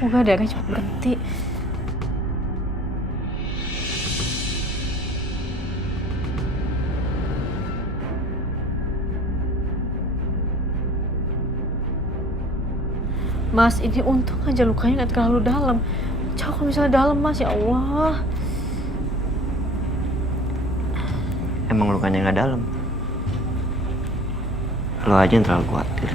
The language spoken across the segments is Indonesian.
Semoga darahnya cepat berhenti. Mas, ini untung aja lukanya nggak terlalu dalam. Coba kalau misalnya dalam, Mas, ya Allah. Emang lukanya nggak dalam. Lo aja yang terlalu khawatir.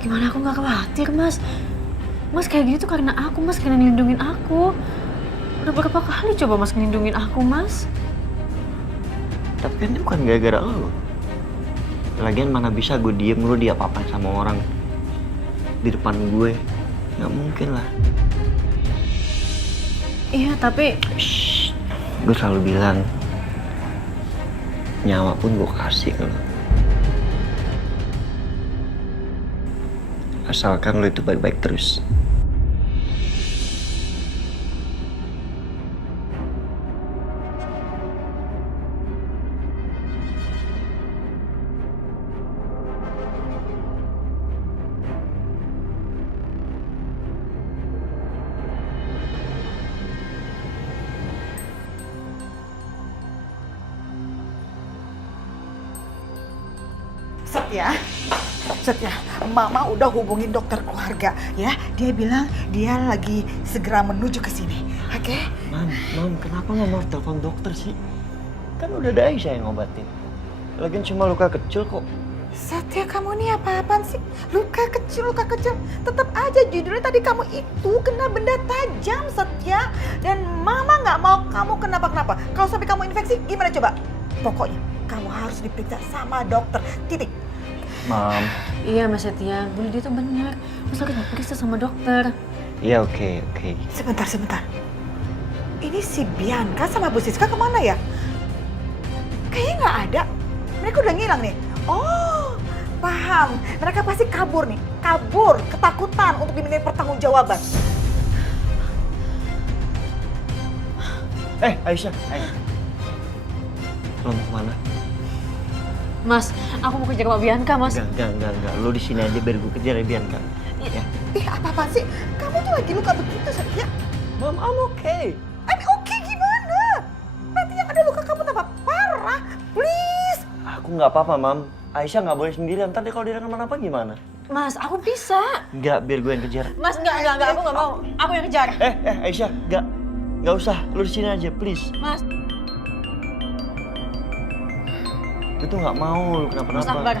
Gimana aku nggak khawatir, Mas? Mas kayak gini tuh karena aku, Mas, karena ngelindungin aku. Udah berapa kali coba Mas ngelindungin aku, Mas? Tapi kan ini bukan gara-gara lo. Lagian mana bisa gue diem lu diapa-apain sama orang di depan gue. Nggak mungkin lah. Iya, tapi... Shh, gue selalu bilang, nyawa pun gue kasih ke lo. Asalkan lo itu baik-baik terus. Setia, Mama udah hubungin dokter keluarga ya. Dia bilang dia lagi segera menuju ke sini. Oke? Mam, kenapa nggak mau telepon dokter sih? Kan udah ada Aisyah yang ngobatin. Lagian cuma luka kecil kok. Setia, kamu nih apa-apaan sih? Luka kecil. Tetap aja judulnya tadi kamu itu kena benda tajam, Setia. Dan Mama nggak mau kamu kenapa-kenapa. Kalau sampai kamu infeksi, gimana coba? Pokoknya kamu harus diperiksa sama dokter. Titik. Mam. Iya, Mas Setia. Bu Lydia tuh benar. Mas harus periksa sama dokter. Iya, oke. Sebentar. Ini si Bianca sama Bu Siska kemana ya? Kayaknya nggak ada. Mereka udah ngilang nih. Oh, paham. Mereka pasti kabur nih. Kabur, ketakutan untuk dimintain pertanggungjawaban. Aisyah. Lo mau kemana? Mas, aku mau kejar Mbak Bianca, Mas. Enggak. Lo di sini aja biar gue kejar ya Bianca. Ya. Apa-apa sih? Kamu tuh lagi luka begitu, Setia. Mam, I'm okay. I'm okay gimana? Nanti yang ada luka kamu tambah parah. Please. Aku nggak apa-apa, Mam. Aisyah nggak boleh sendirian. Ntar kalau dia kenapa-napa gimana? Mas, aku bisa. Nggak, biar gue yang kejar. Mas, enggak, aku nggak mau. Aku yang kejar. Aisyah, nggak usah. Lo di sini aja, please. Mas, Gue tuh nggak mau lo Mas Akbar. kenapa-napa.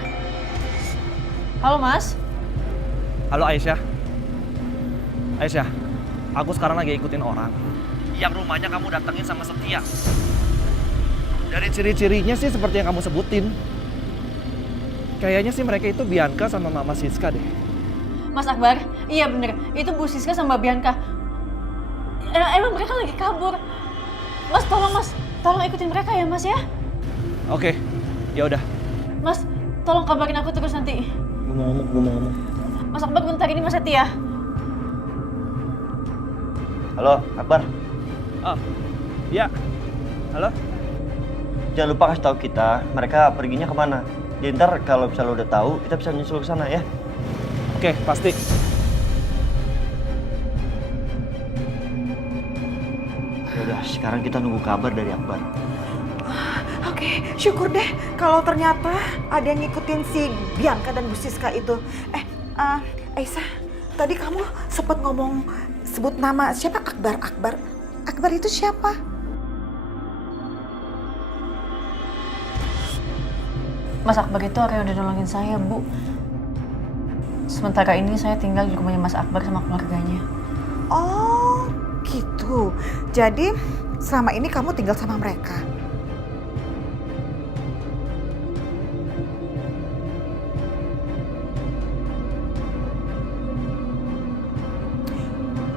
Halo, Mas. Halo Aisyah. Aku sekarang lagi ikutin orang yang rumahnya kamu datengin sama Setia. Dari ciri-cirinya sih seperti yang kamu sebutin. Kayaknya sih mereka itu Bianca sama Mama Siska deh. Mas Akbar, iya bener. Itu Bu Siska sama Mbak Bianca. Emang mereka lagi kabur. Mas, tolong ikutin mereka ya, Mas ya. Oke, ya udah. Mas, tolong kabarin aku terus nanti. Gue mau ngomong. Mas Akbar, bentar ini Mas Setia. Halo, Akbar. Oh, ya. Halo? Jangan lupa kasih tahu kita mereka perginya kemana. Jadi ntar kalau misalnya lo udah tahu, kita bisa nyusul ke sana ya. Oke, pasti. Ya udah, sekarang kita nunggu kabar dari Akbar. Oke, syukur deh kalau ternyata ada yang ngikutin si Bianca dan Bu Siska itu. Aisyah, tadi kamu sempat sebut nama siapa? Akbar itu siapa? Mas Akbar itu orang yang udah nolongin saya, Bu. Sementara ini saya tinggal di rumahnya Mas Akbar sama keluarganya. Oh, gitu. Jadi selama ini kamu tinggal sama mereka.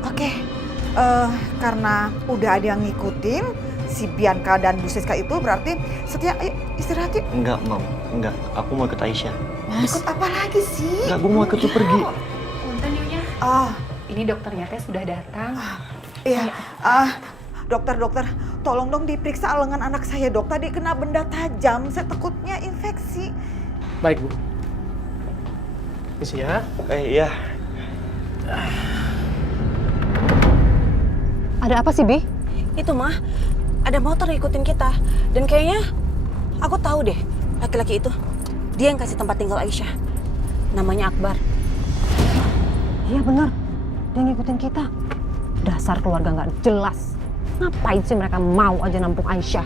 Oke, karena udah ada yang ngikutin si Bianca dan Bu Siska itu, berarti Setia, ayo istirahat yuk. Enggak, Mam. Enggak. Aku mau ikut Aisyah. Mas, Ikut apa lagi sih? Enggak, gue mau ikut lu pergi. punten Nyonya. Oh, Ini dokternya teh sudah datang. Iya, dokter, tolong dong diperiksa lengan anak saya, dok. Tadi kena benda tajam, saya takutnya infeksi. Baik, Bu. Isi ya. Iya. Ada apa sih, Bi? Itu mah, ada motor ngikutin kita. Dan kayaknya aku tahu deh laki-laki itu. Dia yang kasih tempat tinggal Aisyah. Namanya Akbar. Iya bener, dia ngikutin kita. Dasar keluarga nggak jelas. Ngapain sih mereka mau aja nampung Aisyah?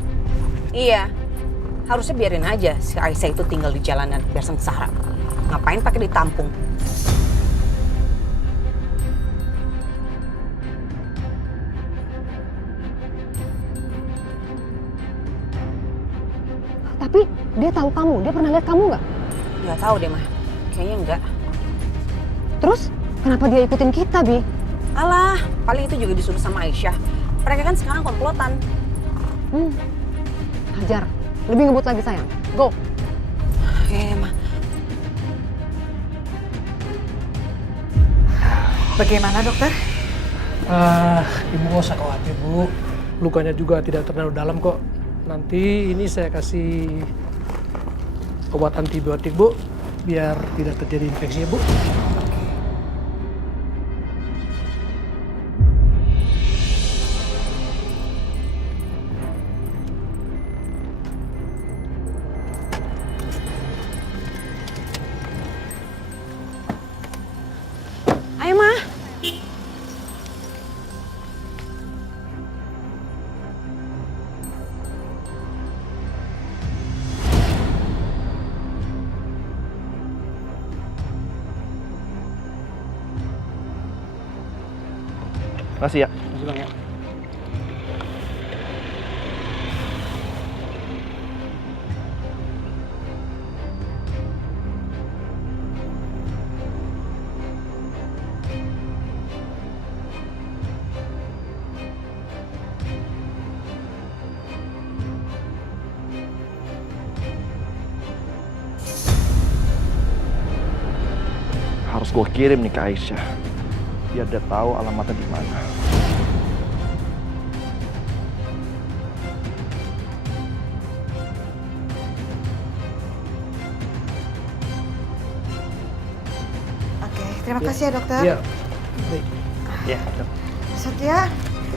Iya, harusnya biarin aja si Aisyah itu tinggal di jalanan biar sengsara. Ngapain pakai ditampung? Tapi dia tahu kamu, dia pernah lihat kamu nggak? Nggak tahu deh mah, kayaknya enggak. Terus kenapa dia ikutin kita, Bi? Alah, paling itu juga disuruh sama Aisyah. Mereka kan sekarang komplotan. Hajar, lebih ngebut lagi sayang. Go. Mah. Bagaimana, dokter? Ibu nggak usah khawatir, Bu. Lukanya juga tidak terlalu dalam kok. Nanti ini saya kasih obat antibiotik, Bu, biar tidak terjadi infeksi, Bu. Ayo mah. Makasih ya. Masih Bang ya. Harus gue kirim nih ke Aisyah. Biar dia tahu alamatnya di mana. Oke, terima kasih ya, dokter. Iya. Baik. Iya. Setia,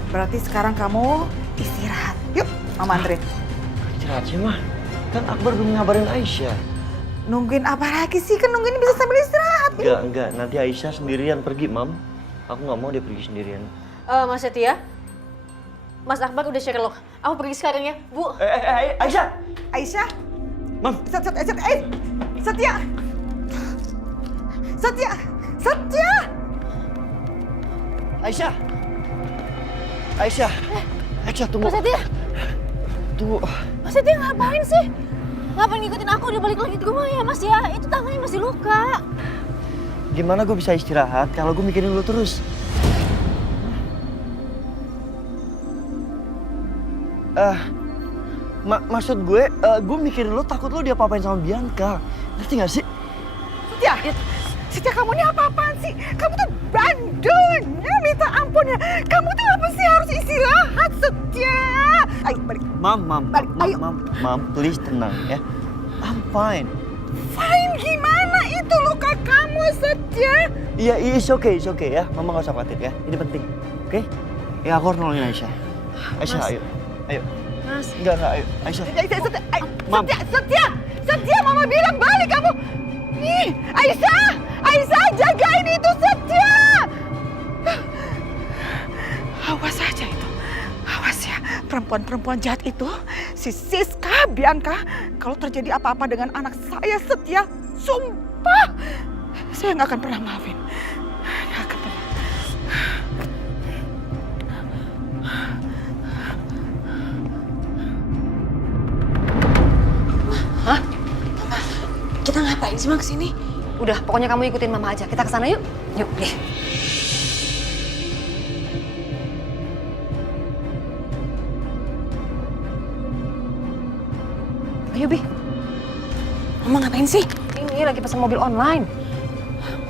berarti sekarang kamu istirahat. Yuk, Mama anterin. Istirahat sih, Mah. Kan Akbar belum ngabarin Aisyah. Nungguin apa lagi sih? Kan nungguin bisa sambil istirahat. Enggak. Nanti Aisyah sendirian pergi, Mam. Aku nggak mau dia pergi sendirian. Mas Setia, Mas Akbar udah Sherlock. Aku pergi sekarang ya, Bu. Aisyah! Aisyah, Mam! Setia! Aisyah! Aisyah, tunggu. Mas Setia, Tunggu. Mas Setia ngapain sih? Ngapain ngikutin aku? Udah balik lagi ke rumah ya, Mas ya? Itu tangannya masih luka. Gimana gue bisa istirahat kalau gue mikirin lu terus? Maksud gue mikirin lu takut lu diapa-apain sama Bianca. Ngerti gak sih? Setia kamu ini apa-apaan sih? Kamu tuh bandulnya minta ampun ya. Kamu tuh apa sih harus istirahat, Setia? Ayo balik. Mam, please tenang ya. I'm fine. Fine gimana itu luka kamu, Setia? Iya, it's okay ya. Mama gak usah khawatir ya. Ini penting, oke? Ya aku harus nolongin Aisyah. Aisyah, ayo. Mas. Enggak, ayo. Aisyah. Mam. Setia, Mama bilang balik kamu. Nih, Aisyah jagain itu, Setia. Awas aja itu. Awas ya, perempuan-perempuan jahat itu, si Siska, Bianca, kalau terjadi apa-apa dengan anak saya, Setia, sumpah, saya nggak akan pernah maafin. Nggak akan pernah. Hah? Mama, kita ngapain sih Mak kesini? Udah, pokoknya kamu ikutin mama aja. Kita kesana yuk. Yuk deh. Ayo, Bi. Mama ngapain sih? Ini lagi pesan mobil online.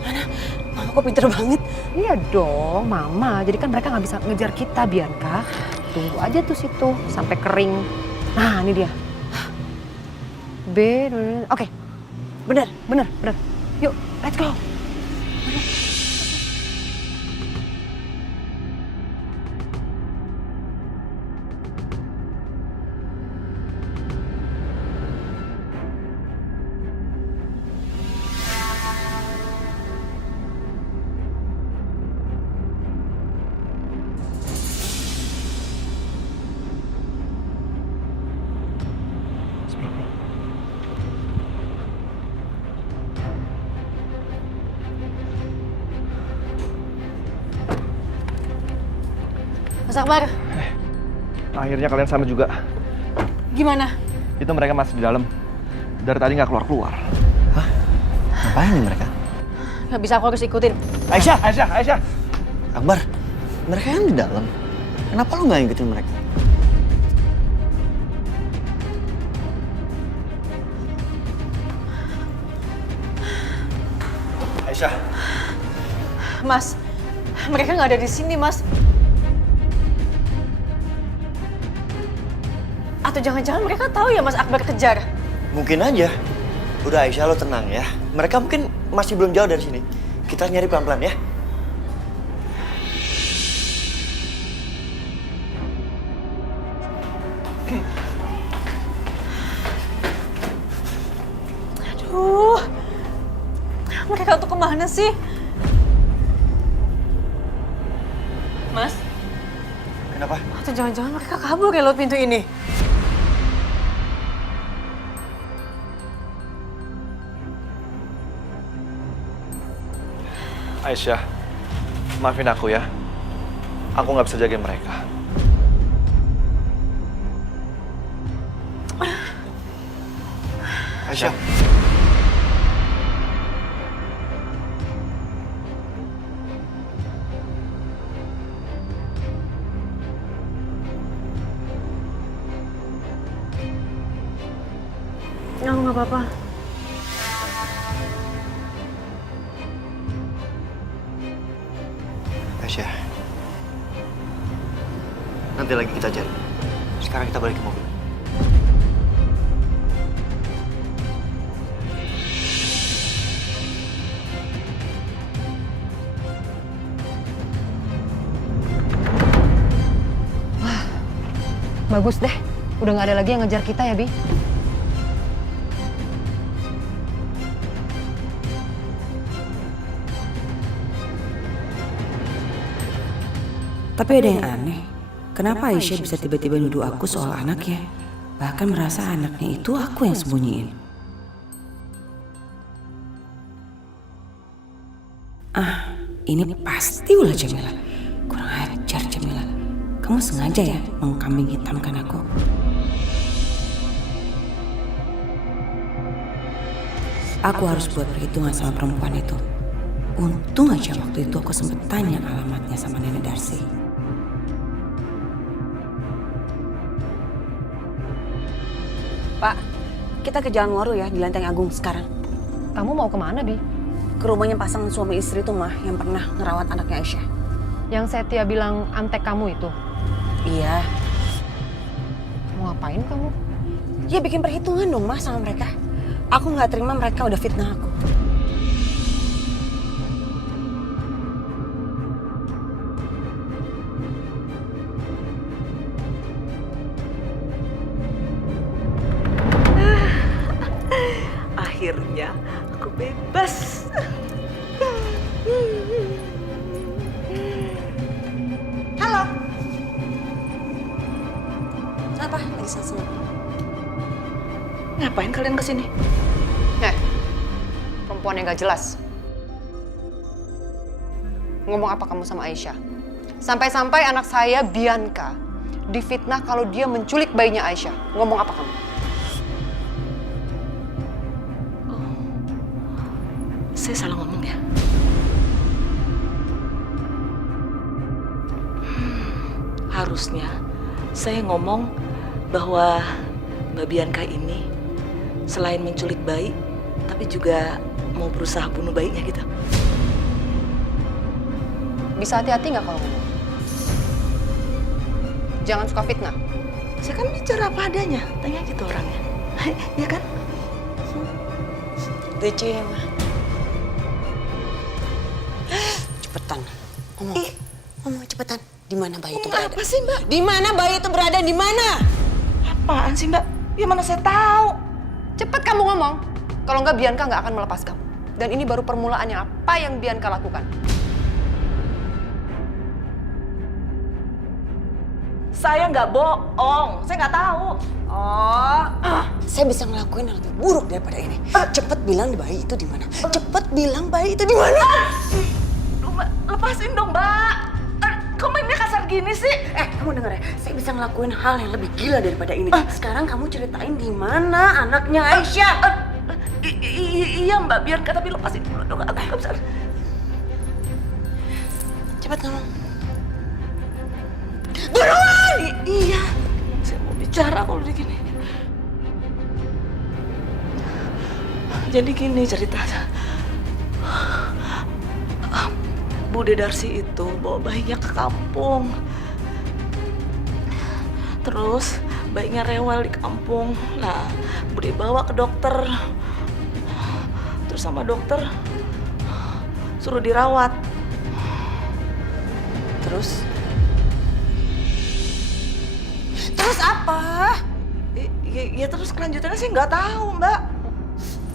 Mana? Mama kok pinter banget. Iya dong, Mama. Jadi kan mereka nggak bisa ngejar kita, Bianca. Tunggu aja tuh situ sampai kering. Nah, ini dia. Oke, bener. Yuk, let's go. Mas Akbar, Akhirnya kalian sama juga. gimana? Itu mereka masih di dalam. Dari tadi nggak keluar-keluar. Ngapain nih mereka? Nggak bisa, aku harus ikutin. Aisyah. Akbar, mereka kan di dalam. Kenapa lu nggak ngikutin mereka? Aisyah. Mas, mereka nggak ada di sini, Mas. Atau jangan-jangan mereka tahu ya Mas Akbar kejar? Mungkin aja. Udah Aisyah, lo tenang ya. Mereka mungkin masih belum jauh dari sini. Kita nyari pelan-pelan ya. Aduh, mereka tuh kemana sih? Mas, Kenapa? atau jangan-jangan mereka kabur ya lewat pintu ini? Aisyah, maafin aku ya. Aku nggak bisa jagain mereka. Aisyah. Nggak apa-apa. Aisyah. Nanti lagi kita cari. Sekarang kita balik ke mobil. Bagus deh. Udah nggak ada lagi yang ngejar kita ya, Bi? Tapi ada yang aneh. Kenapa Aisyah bisa tiba-tiba nuduh aku soal anaknya? Bahkan merasa anaknya itu aku yang sembunyiin. Ini pasti ulah Jamila. Kurang ajar Jamila. Kamu sengaja ya mengkambing hitamkan aku? Aku harus buat perhitungan sama perempuan itu. Untung aja waktu itu aku sempet tanya alamatnya sama Nenek Darsi. Pak, kita ke Jalan Waru ya, di Lenteng Agung sekarang. Kamu mau kemana, Bi? Ke rumahnya pasangan suami istri itu mah yang pernah ngerawat anaknya Aisyah. Yang Setia bilang antek kamu itu. Iya. Mau ngapain kamu? Ya bikin perhitungan dong mas sama mereka. Aku nggak terima mereka udah fitnah aku. Akhirnya aku bebas. Halo. Apa? Lagi seneng. Ngapain kalian kesini? Perempuan yang gak jelas. Ngomong apa kamu sama Aisyah? Sampai-sampai anak saya, Bianca, difitnah kalau dia menculik bayinya Aisyah. Ngomong apa kamu? Saya salah ngomong ya? Harusnya saya ngomong bahwa Mbak Bianca ini selain menculik bayi, tapi juga mau berusaha bunuh bayinya gitu. Bisa hati-hati nggak kalau ngomong? Jangan suka fitnah. Saya kan bicara apa adanya, tanya gitu orangnya. Iya kan? Receh ya, Ma. Cepetan. Ngomong cepetan. Di mana bayi itu berada? Apa sih, Mbak? Di mana bayi itu berada? Di mana? Apaan sih, Mbak? Ya mana saya tahu. Cepet kamu ngomong. Kalau nggak Bianca nggak akan melepas kamu. Dan ini baru permulaannya apa yang Bianca lakukan. Saya nggak bohong, saya nggak tahu. Oh, saya bisa ngelakuin yang lebih buruk daripada ini. Cepet bilang bayi itu di mana? Cepet bilang bayi itu di mana? Mbak, lepasin dong, Mbak. Kok mainnya kasar gini sih? Kamu denger ya, saya bisa ngelakuin hal yang lebih gila daripada ini. Sekarang kamu ceritain di mana anaknya Aisyah. Iya, Mbak, biar tapi lepasin dulu dong. Aku nggak bisa. Cepat ngomong. Buruan! Iya, saya mau bicara kalau udah gini. Jadi gini ceritanya. Bude Darsi itu bawa bayinya ke kampung. Terus bayinya rewel di kampung. Nah, Bude bawa ke dokter. Terus sama dokter suruh dirawat. Terus apa? Ya terus kelanjutannya sih nggak tahu, Mbak.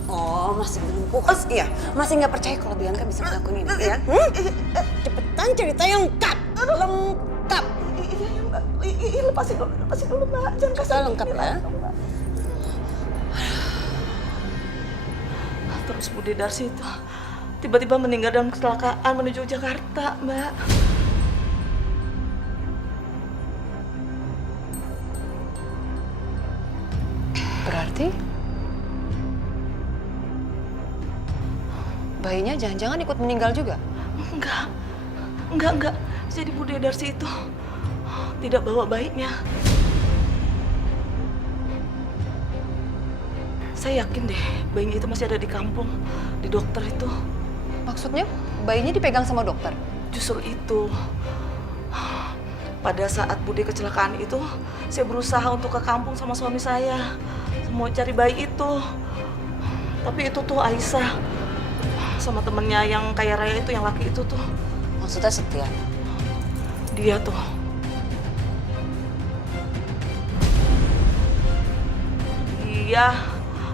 Oh, masih belum puas. Iya, masih nggak percaya kalau Bianca bisa ngelakuin ini, ya? Cepetan cerita yang lengkap. Lengkap. Iya, Mbak. Iya, lepasin dulu, Mbak. Jangan kasih Lengkap ya. Terus Bude Darsi itu tiba-tiba meninggal dalam kecelakaan menuju Jakarta, Mbak. Berarti bayinya jangan-jangan ikut meninggal juga? Enggak. Jadi Bude Darsi itu tidak bawa bayinya. Saya yakin deh bayinya itu masih ada di kampung, di dokter itu. Maksudnya bayinya dipegang sama dokter? Justru itu. Pada saat Bude kecelakaan itu, saya berusaha untuk ke kampung sama suami saya. Mau cari bayi itu. Tapi itu tuh Aisyah sama temennya yang kaya raya itu, yang laki itu tuh. Maksudnya Setia? Dia tuh. Iya,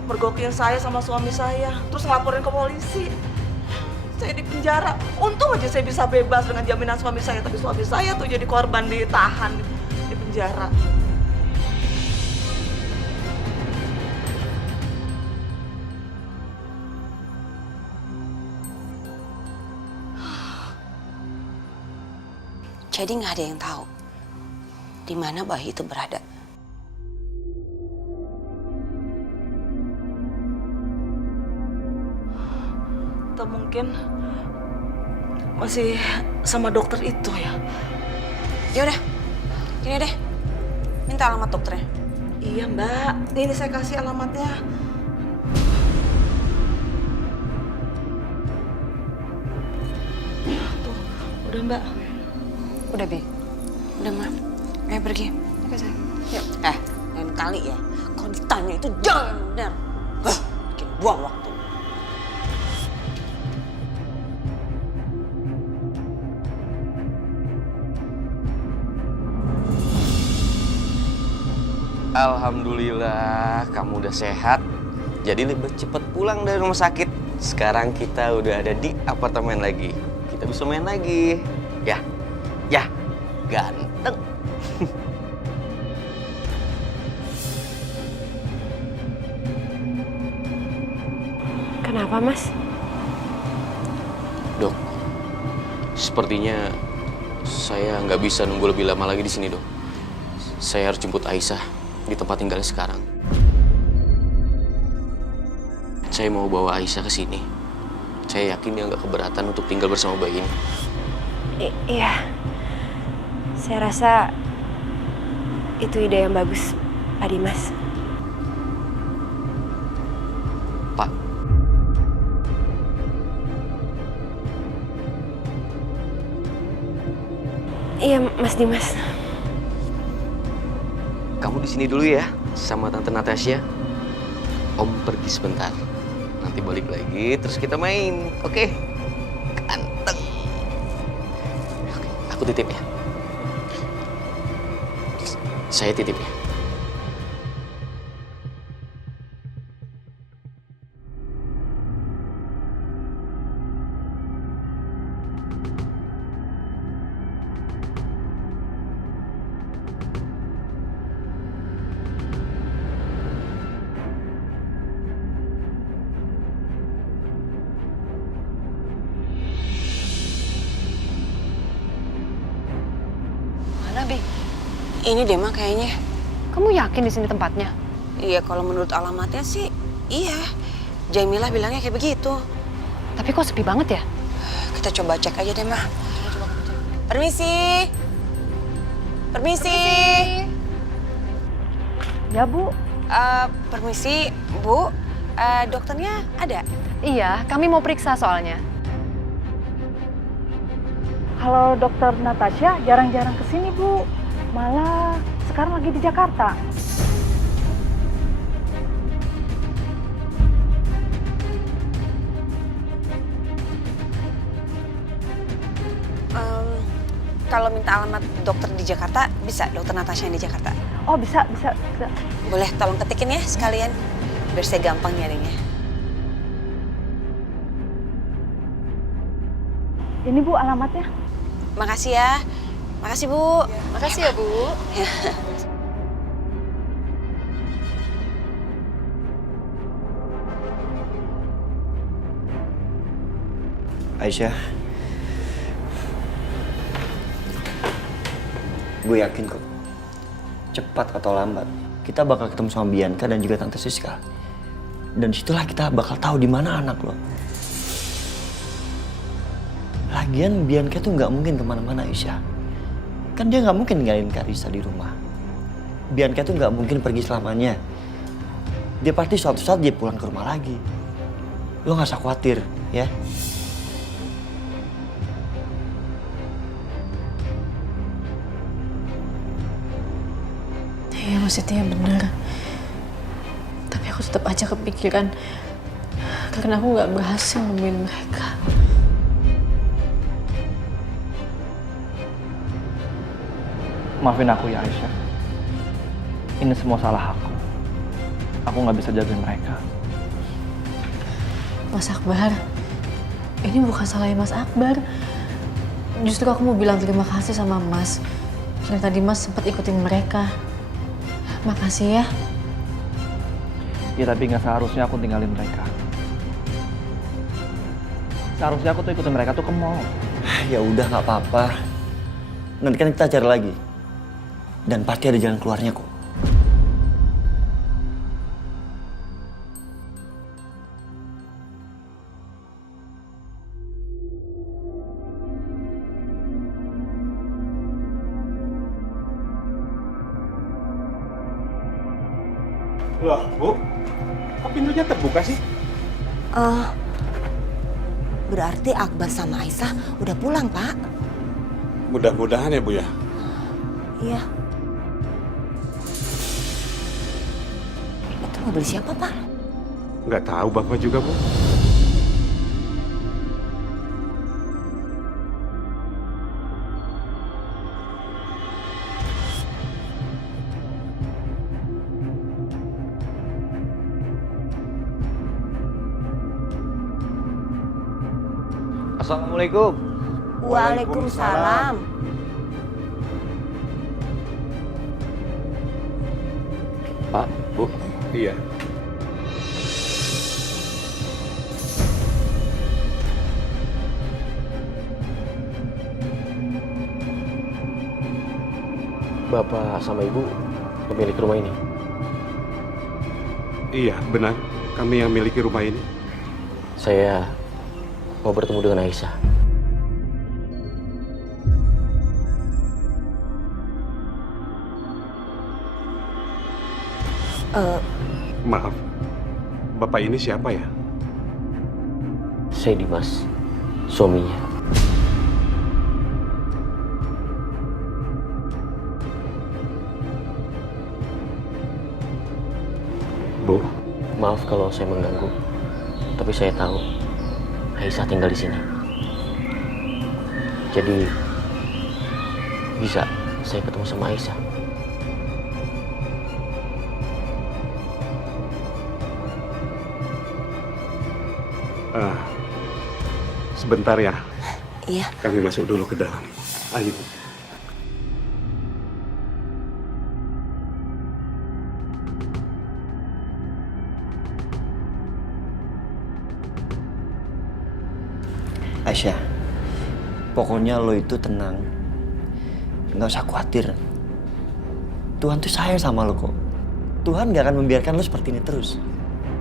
mergokin saya sama suami saya. Terus ngelaporin ke polisi. Saya di penjara. Untung aja saya bisa bebas dengan jaminan suami saya. Tapi suami saya tuh jadi korban, ditahan di penjara. Jadi nggak ada yang tahu di mana bayi itu berada. Atau mungkin masih sama dokter itu ya. Ya udah, gini deh, minta alamat dokternya. Iya, Mbak. Ini saya kasih alamatnya. Tuh, udah, Mbak. Udah, Bi. Udah, Ma. Ayo pergi. Oke, sayang. Yuk. Lain kali ya, kalau ditanya itu jangan benar. Bikin buang waktu. Alhamdulillah, kamu udah sehat. Jadi lebih cepat pulang dari rumah sakit. Sekarang kita udah ada di apartemen lagi. Kita bisa main lagi. Ya, ganteng. Kenapa, Mas? Dok, sepertinya saya nggak bisa nunggu lebih lama lagi di sini, Dok. Saya harus jemput Aisyah di tempat tinggalnya sekarang. Saya mau bawa Aisyah ke sini. Saya yakin dia nggak keberatan untuk tinggal bersama bayi ini. Iya. Saya rasa itu ide yang bagus, Pak Dimas. Pak, Iya, Mas Dimas. Kamu di sini dulu ya, sama Tante Natasha. Om pergi sebentar. Nanti balik lagi, terus kita main. Oke? Ganteng. Oke, aku titip ya. Saya titip ya. Mana, Bi? Ini deh, Mak, kayaknya. Kamu yakin di sini tempatnya? Iya, kalau menurut alamatnya sih, iya. Jamilah bilangnya kayak begitu. Tapi kok sepi banget ya? Kita coba cek aja deh, Mah. Permisi. Permisi. Ya, Bu. Permisi, Bu. Dokternya ada? Iya, kami mau periksa soalnya. Kalau dokter Natasha jarang-jarang kesini, Bu. Malah sekarang lagi di Jakarta. Kalau minta alamat dokter di Jakarta, bisa dokter Natasha yang di Jakarta. Oh, bisa. Boleh tolong ketikin ya sekalian, biar saya gampang nyarinya. Ini, Bu, alamatnya. Makasih ya. Makasih, Bu. Makasih ya, Bu. Aisyah, gue yakin kok, cepat atau lambat, kita bakal ketemu sama Bianca dan juga Tante Siska. Dan situlah kita bakal tahu di mana anak lo. Lagian Bianca tuh nggak mungkin kemana-mana, Aisyah. Kan dia nggak mungkin ninggalin Karissa di rumah. Bianca tuh nggak mungkin pergi selamanya. Dia pasti suatu saat dia pulang ke rumah lagi. Lo nggak usah khawatir, ya. Iya, maksudnya bener. Tapi aku tetap aja kepikiran karena aku nggak berhasil nemuin mereka. Maafin aku ya, Aisyah. Ini semua salah aku. Aku nggak bisa jagain mereka. Mas Akbar, ini bukan salahnya Mas Akbar. Justru aku mau bilang terima kasih sama Mas. Karena tadi Mas sempat ikutin mereka. Makasih ya. Ya tapi nggak seharusnya aku tinggalin mereka. Seharusnya aku tuh ikutin mereka tuh ke mall. Ya udah nggak apa-apa. Nanti kan kita cari lagi. Dan pasti ada jalan keluarnya kok. Loh, Bu, kok pintunya terbuka sih? Berarti Akbar sama Aisyah udah pulang, Pak. Mudah-mudahan ya, Bu ya. Iya. Itu mobil siapa, Pak? Nggak tahu Bapak juga, Bu. Assalamualaikum. Waalaikumsalam. Pak, Bu. Iya. Bapak sama Ibu pemilik rumah ini. Iya, benar. Kami yang miliki rumah ini. Saya mau bertemu dengan Aisyah. Maaf, Bapak ini siapa ya? Saya Dimas, suaminya. Bu? Maaf kalau saya mengganggu, tapi saya tahu Aisyah tinggal di sini. Jadi bisa saya ketemu sama Aisyah? Sebentar ya. Iya. Kami masuk dulu ke dalam. Ayo. Aisyah, pokoknya lo itu tenang. Nggak usah khawatir. Tuhan tuh sayang sama lo kok. Tuhan nggak akan membiarkan lo seperti ini terus.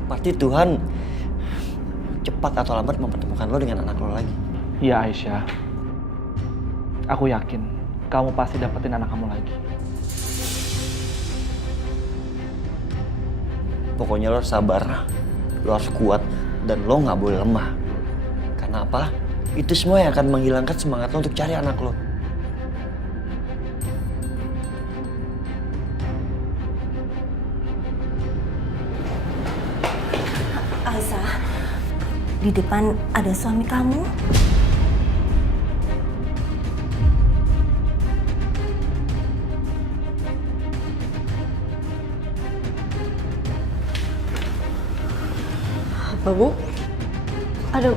Pasti Tuhan cepat atau lambat mempertemukan lo dengan anak lo lagi. Iya Aisyah, aku yakin kamu pasti dapetin anak kamu lagi. Pokoknya lo harus sabar, lo harus kuat, dan lo nggak boleh lemah. Karena apa? Itu semua yang akan menghilangkan semangat lo untuk cari anak lo. Aisyah, di depan ada suami kamu. Apa, Bu? Ada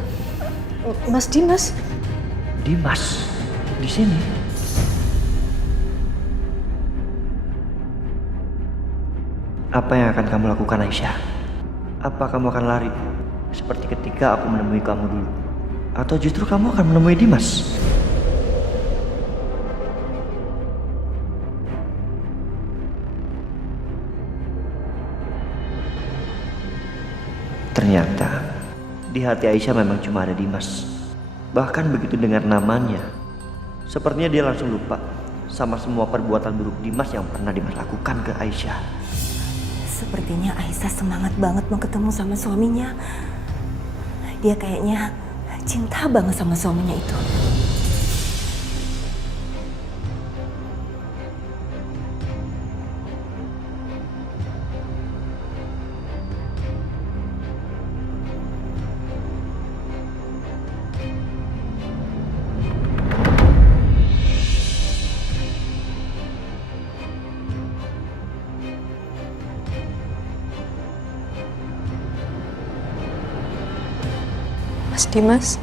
Mas Dimas. Dimas? Di sini? Apa yang akan kamu lakukan, Aisyah? Apa kamu akan lari seperti ketika aku menemui kamu dulu? Atau justru kamu akan menemui Dimas? Ternyata di hati Aisyah memang cuma ada Dimas. Bahkan begitu dengar namanya, sepertinya dia langsung lupa sama semua perbuatan buruk Dimas yang pernah Dimas lakukan ke Aisyah. Sepertinya Aisyah semangat banget mau ketemu sama suaminya. Dia kayaknya cinta banget sama suaminya itu. Mas Dimas.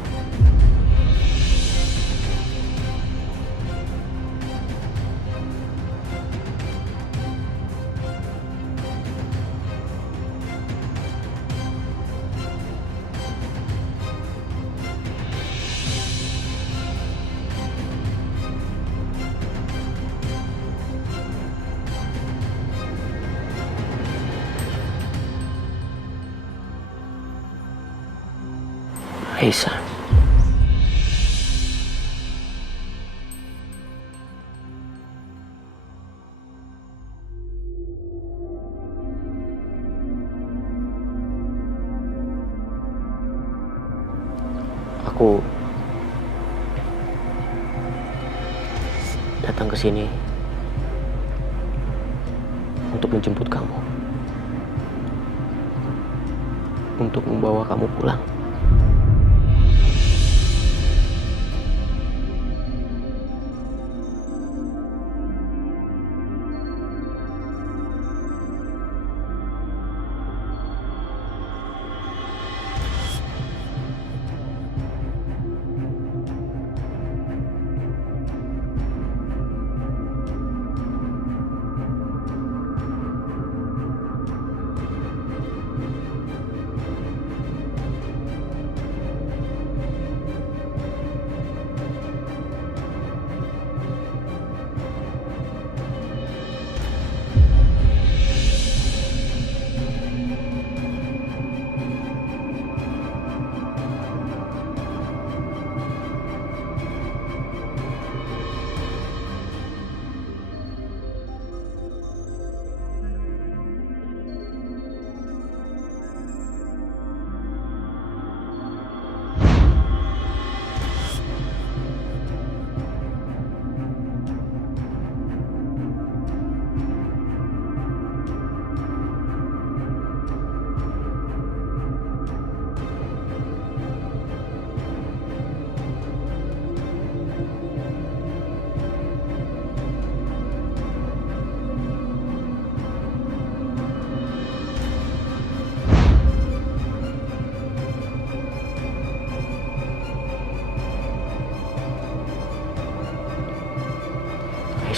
Aisyah. Aku datang ke sini untuk menjemput kamu. Untuk membawa kamu pulang.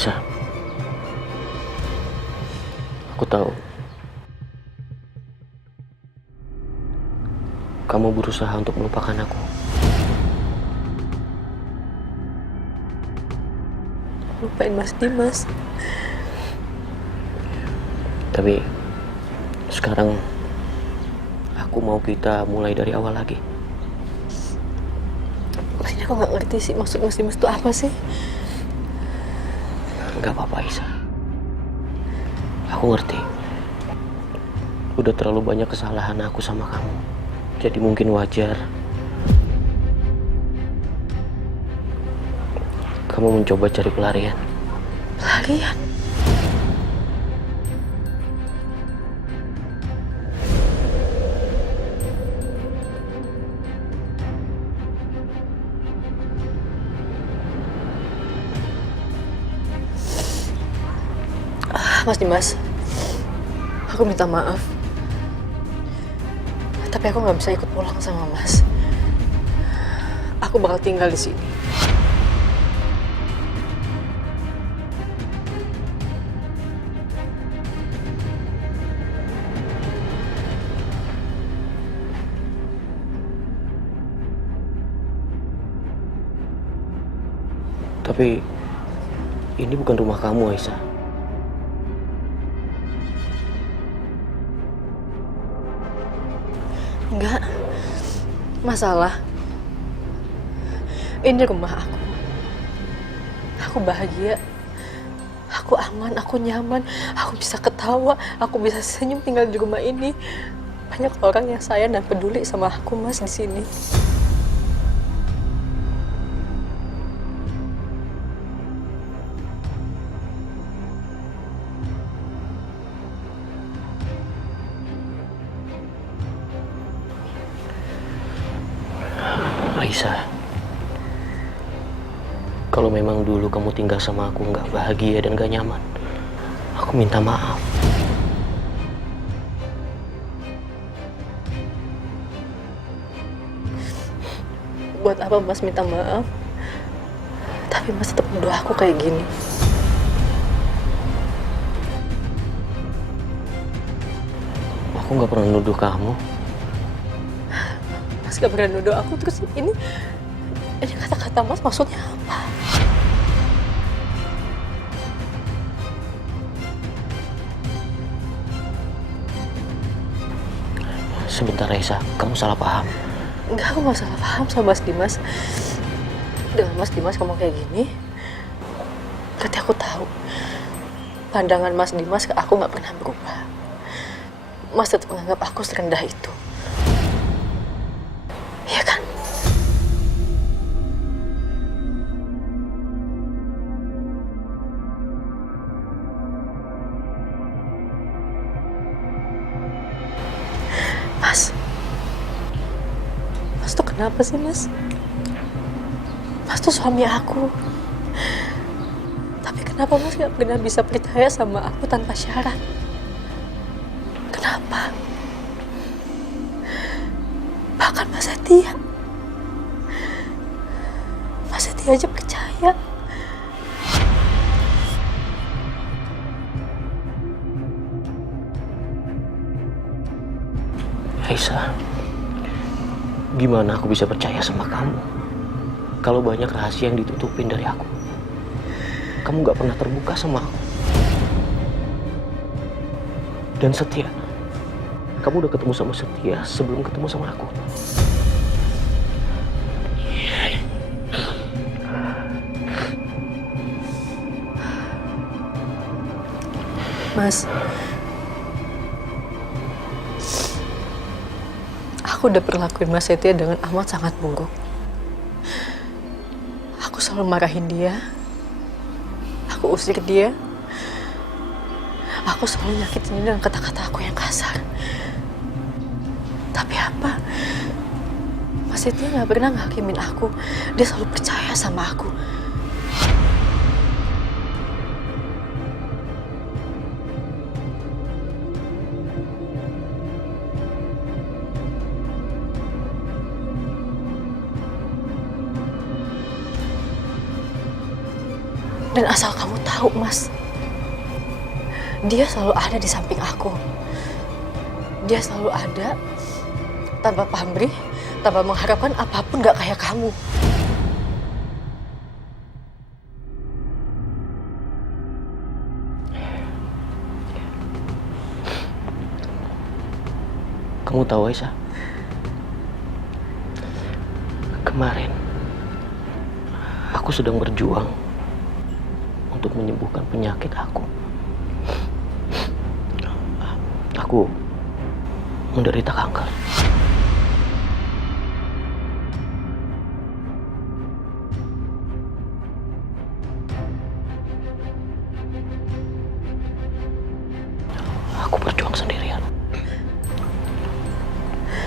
Aisyah, aku tahu kamu berusaha untuk melupakan aku. Lupain Mas Dimas. Tapi sekarang aku mau kita mulai dari awal lagi. Maksudnya aku nggak ngerti sih maksud Mas Dimas itu apa sih? Gak apa-apa Aisyah. Aku ngerti. Udah terlalu banyak kesalahan aku sama kamu. Jadi mungkin wajar kamu mencoba cari pelarian. Pelarian? Mas Dimas, aku minta maaf. Tapi aku nggak bisa ikut pulang sama Mas. Aku bakal tinggal di sini. Tapi ini bukan rumah kamu, Aisyah. Enggak. Masalah. Ini rumah aku. Aku bahagia. Aku aman, aku nyaman. Aku bisa ketawa, aku bisa senyum tinggal di rumah ini. Banyak orang yang sayang dan peduli sama aku, Mas, di sini. Aisyah, kalau memang dulu kamu tinggal sama aku nggak bahagia dan gak nyaman, aku minta maaf. Buat apa Mas minta maaf? Tapi Mas tetap nuduh aku kayak gini. Aku nggak pernah nuduh kamu. Mas gak pernah nuduh aku, terus ini kata-kata Mas maksudnya apa? Sebentar Aisyah, kamu salah paham. Enggak, aku gak salah paham sama Mas Dimas. Dengan Mas Dimas ngomong kayak gini, berarti aku tahu pandangan Mas Dimas ke aku gak pernah berubah. Mas tetap menganggap aku serendah itu. Iya kan? Mas tuh kenapa sih, Mas? Mas tuh suami aku. Tapi kenapa Mas gak pernah bisa percaya sama aku tanpa syarat? Kenapa? Bahkan Mas Setia. Mas Setia aja percaya. Aisyah, gimana aku bisa percaya sama kamu kalau banyak rahasia yang ditutupin dari aku? Kamu gak pernah terbuka sama aku. Dan Setia, kamu udah ketemu sama Setia sebelum ketemu sama aku. Mas, aku udah perlakuin Mas Setia dengan amat sangat buruk. Aku selalu marahin dia. Aku usir dia. Aku selalu nyakitin dia dengan kata-kata aku yang kasar. Tapi apa? Mas Setia gak pernah ngakimin aku. Dia selalu percaya sama aku. Dan asal kamu tahu, tahu, Mas. Dia selalu ada di samping aku. Dia selalu ada tanpa pamrih, tanpa mengharapkan apapun gak kayak kamu. Kamu tahu, Aisyah? Kemarin, aku sedang berjuang untuk menyembuhkan penyakit aku. Aku menderita kanker. Aku berjuang sendirian.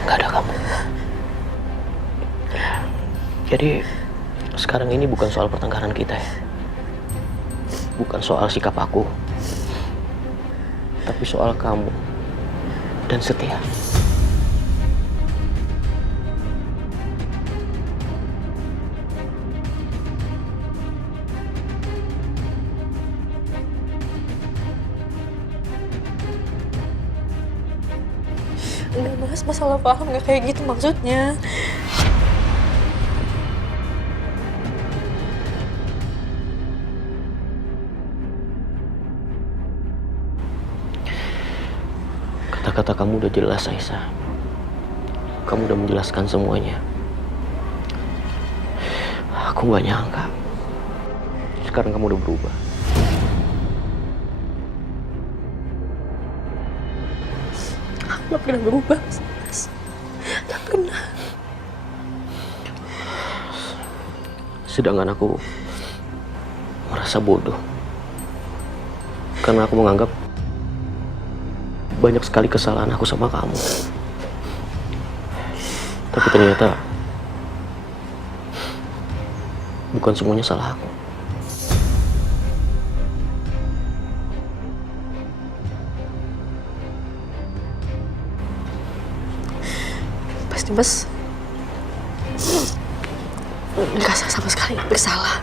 Gak ada kamu. Jadi sekarang ini bukan soal pertengkaran kita ya. Bukan soal sikap aku. Tapi soal kamu dan Setia. Enggak, Mas, masalah paham gak kayak gitu maksudnya. Kata-kata kamu udah jelas, Aisyah. Kamu udah menjelaskan semuanya. Aku gak nyangka. Sekarang kamu udah berubah. Aku gak pernah berubah, Mas. Gak pernah. Sedangkan aku merasa bodoh. Karena aku menganggap banyak sekali kesalahan aku sama kamu. Tapi ternyata bukan semuanya salah aku. Pasti Mas nggak sama sekali bersalah.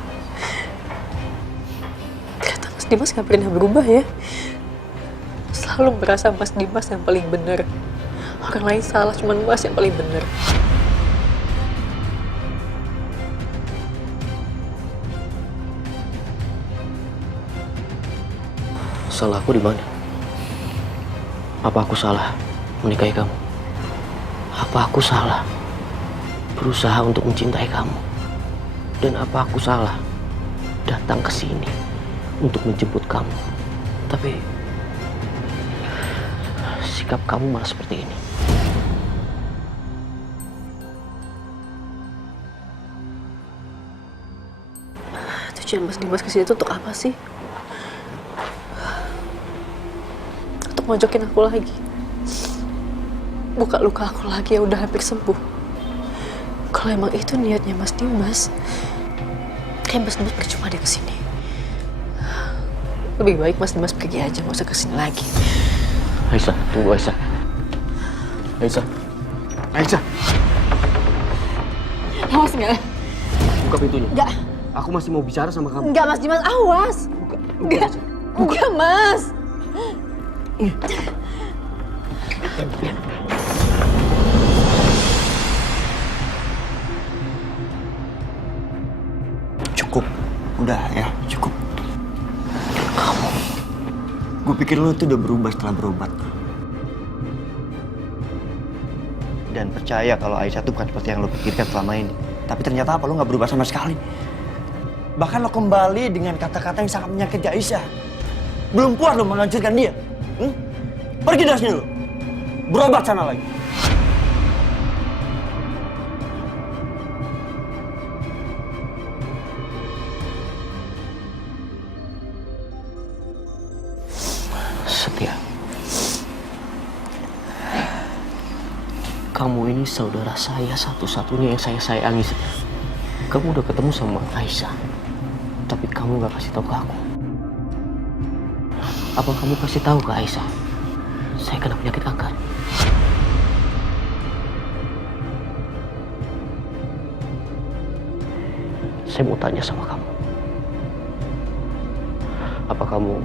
Ternyata Mas Dimas nggak pernah berubah ya. Selalu merasa Mas Dimas yang paling benar. Orang lain salah, cuman Mas yang paling benar. Salah aku di mana? Apa aku salah menikahi kamu? Apa aku salah berusaha untuk mencintai kamu? Dan apa aku salah datang ke sini untuk menjemput kamu? Tapi sikap kamu malah seperti ini. Tujuan Mas Dimas kesini itu untuk apa sih? Untuk mojokin aku lagi. Buka luka aku lagi yang udah hampir sembuh. Kalau emang itu niatnya Mas Dimas, kayak Mas Dimas percuma dia kesini. Lebih baik Mas Dimas pergi aja, gak usah kesini lagi. Aisyah, tunggu Aisyah. Aisyah. Aisyah. Awas nggak? Buka pintunya. Nggak. Aku masih mau bicara sama kamu. Nggak Mas Dimas, awas. Buka. Nggak. Nggak Mas. Cukup. Udah ya, cukup. Kamu. Gue pikir lo tuh udah berubah setelah berobat. Dan percaya kalau Aisyah tuh bukan seperti yang lo pikirkan selama ini. Tapi ternyata apa, lo gak berubah sama sekali. Bahkan lo kembali dengan kata-kata yang sangat menyakiti Aisyah. Belum puas lo menghancurkan dia. Pergi dari sini lo. Berobat sana lagi. Setia. Kamu ini saudara saya satu-satunya yang saya sayangi, Setia. Kamu udah ketemu sama Aisyah, tapi kamu gak kasih tahu ke aku. Apa kamu kasih tahu ke Aisyah saya kena penyakit kanker? Saya mau tanya sama kamu. Apa kamu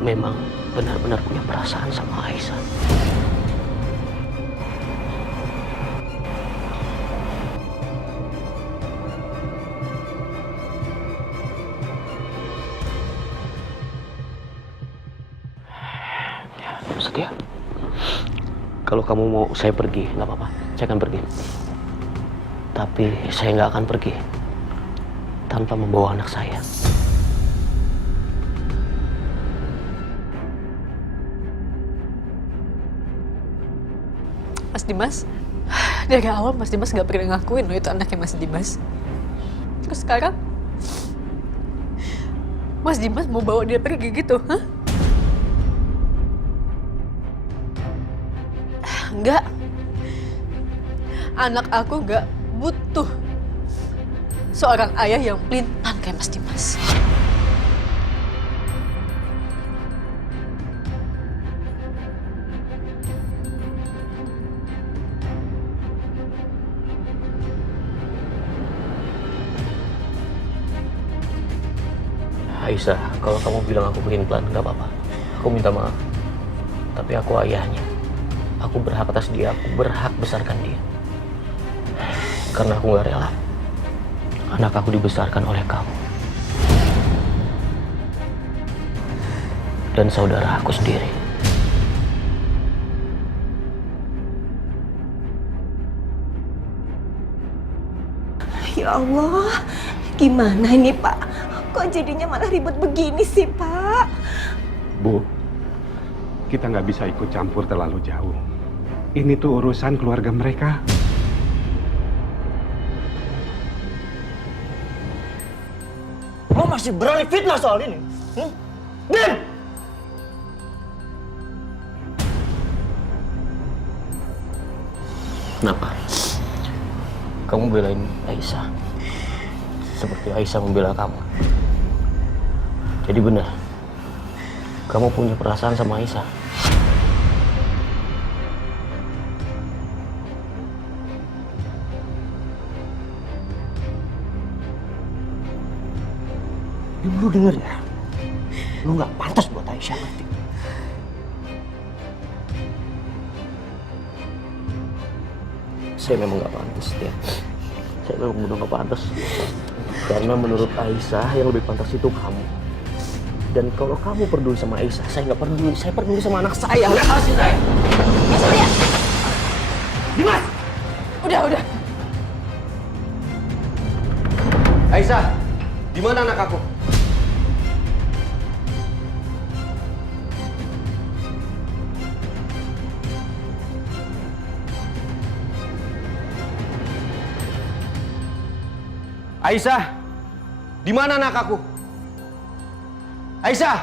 memang benar-benar punya perasaan sama Aisyah? Setia, kalau kamu mau saya pergi, nggak apa-apa. Saya akan pergi. Tapi saya nggak akan pergi tanpa membawa anak saya. Mas Dimas, dari awal Mas Dimas nggak pernah ngakuin loh itu anaknya Mas Dimas. Terus sekarang Mas Dimas mau bawa dia pergi gitu, hah? Enggak. Anak aku nggak butuh seorang ayah yang pelintan kayak Mas Dimas. Aisyah, kalau kamu bilang aku pelin-pelan, nggak apa-apa. Aku minta maaf. Tapi aku ayahnya. Aku berhak atas dia, aku berhak besarkan dia. Karena aku nggak rela anak aku dibesarkan oleh kamu. Dan saudara aku sendiri. Ya Allah, gimana ini Pak? Kok jadinya malah ribet begini sih Pak? Bu, kita nggak bisa ikut campur terlalu jauh. Ini tuh urusan keluarga mereka. Lo masih berani fitnah soal ini? Dim! Kenapa? Kamu belain Aisyah seperti Aisyah membela kamu. Jadi benar, kamu punya perasaan sama Aisyah. Lu denger ya? Lu nggak pantas buat Aisyah ngerti. Saya memang nggak pantas ya. Saya memang udah nggak pantas. Karena menurut Aisyah yang lebih pantas itu kamu. Dan kalau kamu peduli sama Aisyah, saya nggak peduli. Saya peduli sama anak saya. Lepasin saya. Setia. Dimas. Udah. Aisyah, di mana anak aku? Aisyah, di mana anak aku? Aisyah!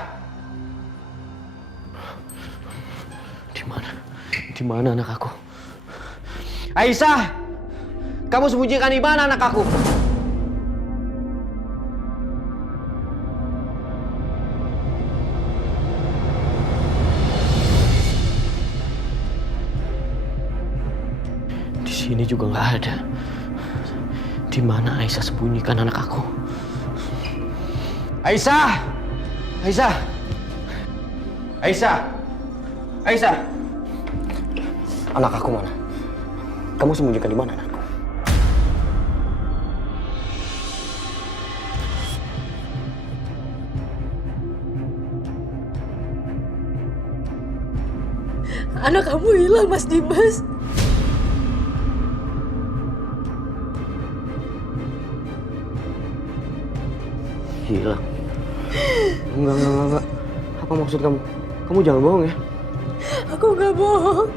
Di mana anak aku? Aisyah! Kamu sembunyikan di mana anak aku? Di sini juga nggak ada. Di mana Aisyah sembunyikan anak aku? Aisyah! Aisyah! Aisyah! Aisyah! Anak aku mana? Kamu sembunyikan di mana anakku? Anak kamu hilang, Mas Dimas. Hilang? Enggak. Apa maksud kamu? Kamu jangan bohong ya. Aku nggak bohong.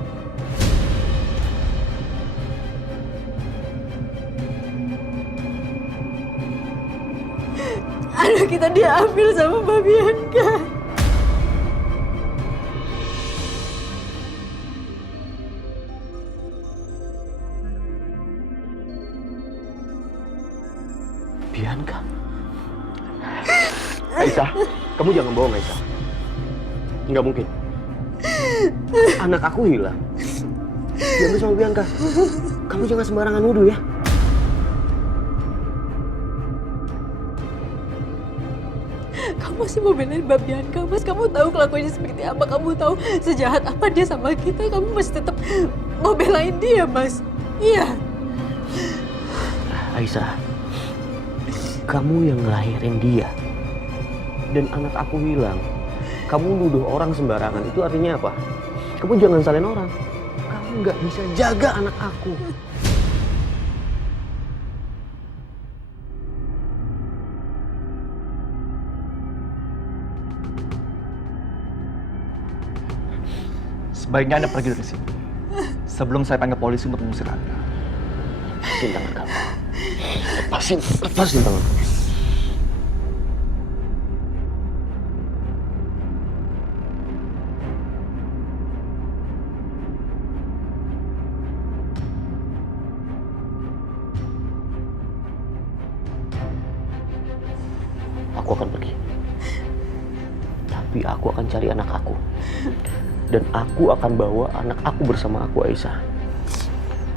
Anak kita diambil sama Mbak Bianca. Bianca? Aisyah, kamu jangan bohong Aisyah. Nggak mungkin. Anak aku hilang. Diambil sama Bianca. Kamu jangan sembarangan nuduh ya. kamu masih mau belain Mbak Bianca, Mas. Kamu tahu kelakuannya seperti apa, kamu tahu sejahat apa dia sama kita, kamu masih tetap mau belain dia, Mas. Iya. Aisyah, kamu yang ngelahirin dia. Dan anak aku hilang. Kamu nuduh orang sembarangan, itu artinya apa? Kamu jangan salin orang. Kamu nggak bisa jaga anak aku. Sebaiknya Anda pergi dari sini. Sebelum saya panggil polisi untuk mengusir Anda. Lepasin tangan kamu. Lepasin tangan kamu. Aku akan pergi. Tapi aku akan cari anak aku. Dan aku akan bawa anak aku bersama aku, Aisyah.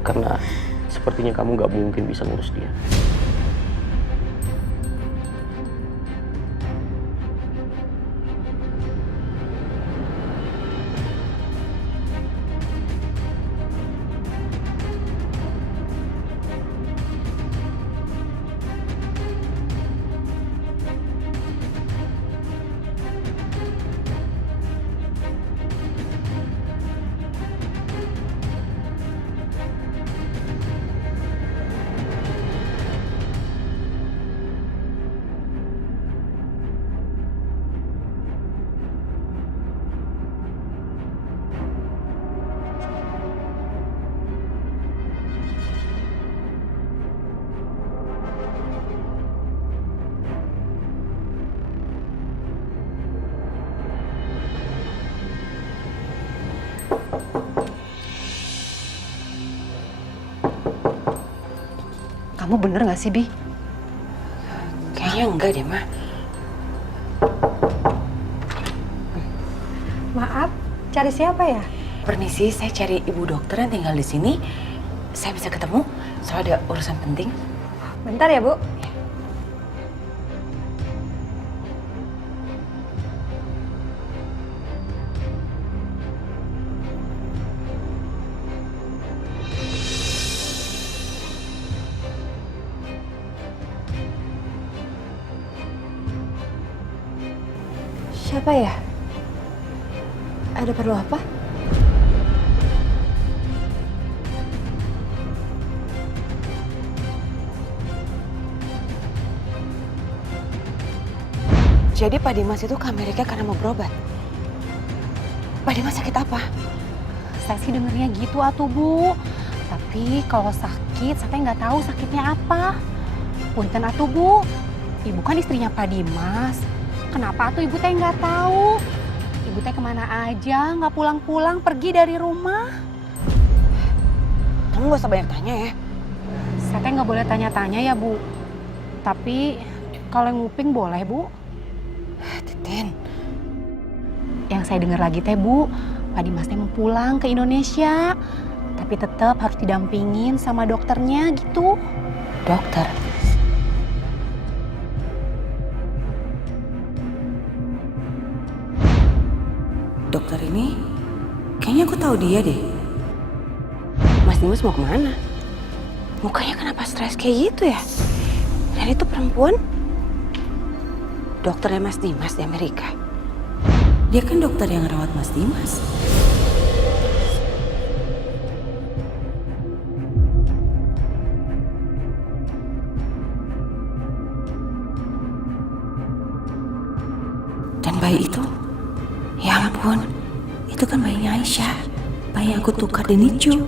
Karena sepertinya kamu gak mungkin bisa ngurus dia. Kamu bener gak sih, Bi? Kayaknya enggak deh, Ma. Maaf, cari siapa ya? Permisi, saya cari ibu dokter yang tinggal di sini. Saya bisa ketemu? Soalnya ada urusan penting. Bentar ya, Bu. Siapa ya? Ada perlu apa? Jadi Pak Dimas itu ke Amerika karena mau berobat. Pak Dimas sakit apa? Saya sih dengernya gitu atuh Bu. Tapi kalau sakit, saya nggak tahu sakitnya apa. Punten atuh Bu. Ibu kan istrinya Pak Dimas. Kenapa tuh ibu teh nggak tahu? Ibu teh kemana aja, nggak pulang-pulang, pergi dari rumah. Kamu gak usah banyak tanya ya. Saya teh nggak boleh tanya-tanya ya Bu. Tapi kalau nguping boleh Bu. Titin. Yang saya dengar lagi teh Bu, Pak Dimas teh mau pulang ke Indonesia. Tapi tetap harus didampingin sama dokternya gitu. Dokter? Dokter ini, kayaknya aku tahu dia deh. Mas Dimas mau kemana? Mukanya kenapa stres kayak gitu ya? Dan itu perempuan, dokternya Mas Dimas di Amerika. Dia kan dokter yang rawat Mas Dimas. Dan bayi itu, ya ampun, itu kan bayinya Aisyah. Bayi yang aku tukar di Nicu.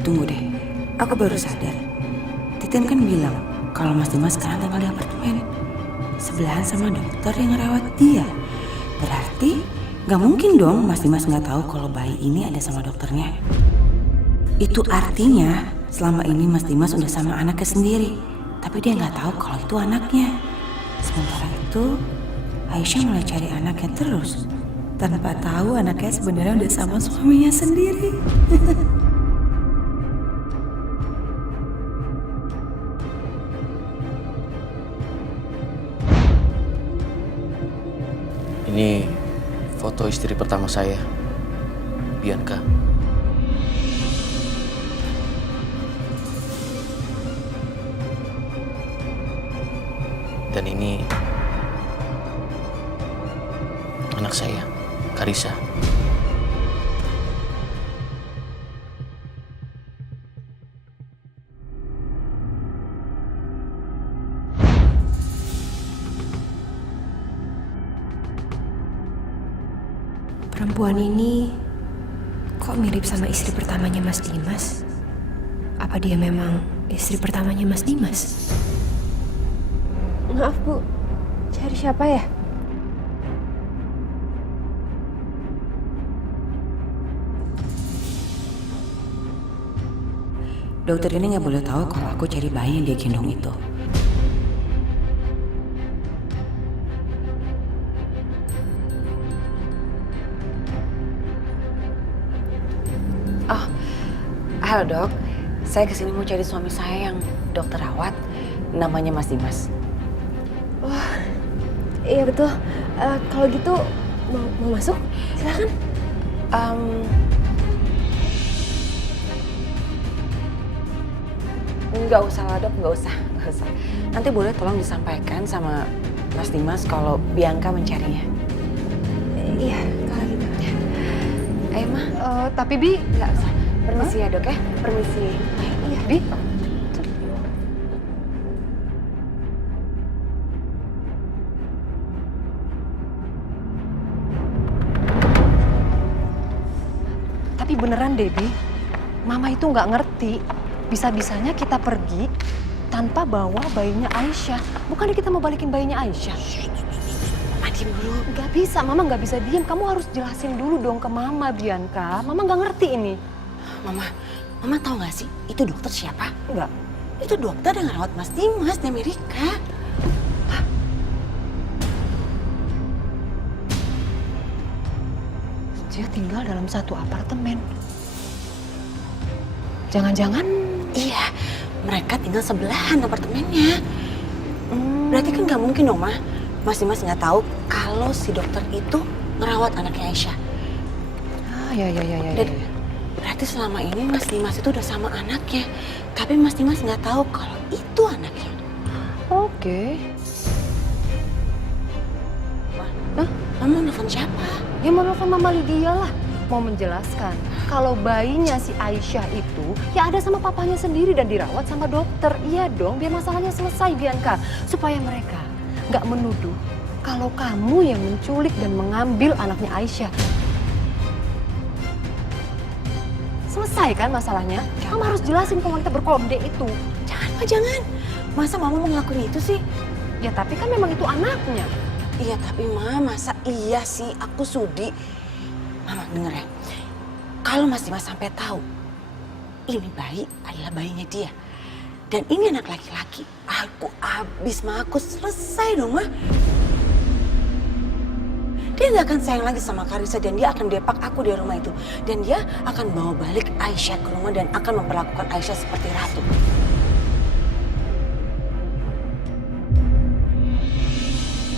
Tunggu deh, aku baru sadar. Titin kan bilang kalau Mas Dimas sekarang tinggal di apartemen sebelahan sama dokter yang ngerawat dia. Berarti gak mungkin dong Mas Dimas gak tahu kalau bayi ini ada sama dokternya. Itu artinya selama ini Mas Dimas udah sama anaknya sendiri, tapi dia nggak tahu kalau itu anaknya. Sementara itu Aisyah mulai cari anaknya terus, tanpa tahu anaknya sebenarnya udah sama suaminya sendiri. Ini foto istri pertama saya, Bianca. Dan ini anak saya, Karissa. Perempuan ini kok mirip sama istri pertamanya Mas Dimas? Apa dia memang istri pertamanya Mas Dimas? Maaf Bu, cari siapa ya? Dokter ini nggak boleh tahu kalau aku cari bayi yang dia gendong itu. Oh, halo dok. Saya kesini mau cari suami saya yang dokter rawat. Namanya Mas Dimas. Wah, iya betul. Kalau gitu mau masuk? Silakan. Nggak usah lah dok, nggak usah. Nanti boleh tolong disampaikan sama Mas Dimas kalau Bianca mencarinya. Iya, kalau gitu. Ayo mah. Tapi Bi, Nggak usah. Permisi ya dok ya, permisi. iya Bi. Tapi beneran deh Bi, Mama itu nggak ngerti. Bisa-bisanya kita pergi tanpa bawa bayinya Aisyah. Bukannya kita mau balikin bayinya Aisyah? Mama diem dulu. Nggak bisa, Mama nggak bisa diam. Kamu harus jelasin dulu dong ke Mama, Bianca. Mama nggak ngerti ini. Mama tahu nggak sih itu dokter siapa? Nggak. Itu dokter yang rawat Mas Dimas di Amerika. Dia tinggal dalam satu apartemen. Jangan-jangan Iya, mereka tinggal sebelahan apartemennya. Berarti kan nggak mungkin dong, Mas Dimas nggak tahu kalau si dokter itu ngerawat anaknya Aisyah. ya. Dan berarti selama ini Mas Dimas itu udah sama anaknya. Tapi Mas Dimas nggak tahu kalau itu anaknya. Oke. Mama nelfon siapa? Ya mau nelfon Mama Lydia lah. Mau menjelaskan kalau bayinya si Aisyah itu ya ada sama papanya sendiri dan dirawat sama dokter. Iya dong, biar masalahnya selesai Bianca. Supaya mereka nggak menuduh kalau kamu yang menculik dan mengambil anaknya Aisyah. Selesai kan masalahnya? Kamu harus jelasin ke wanita berkode itu. Jangan. Masa Mama mau ngelakuin itu sih? Ya tapi kan memang itu anaknya. Iya tapi masa iya sih aku sudi. Mama denger ya, kalau Mas Dimas sampai tahu ini bayi adalah bayinya dia dan ini anak laki-laki, aku abis aku selesai dong Dia nggak akan sayang lagi sama Karissa dan dia akan depak aku di rumah itu dan dia akan bawa balik Aisyah ke rumah dan akan memperlakukan Aisyah seperti ratu.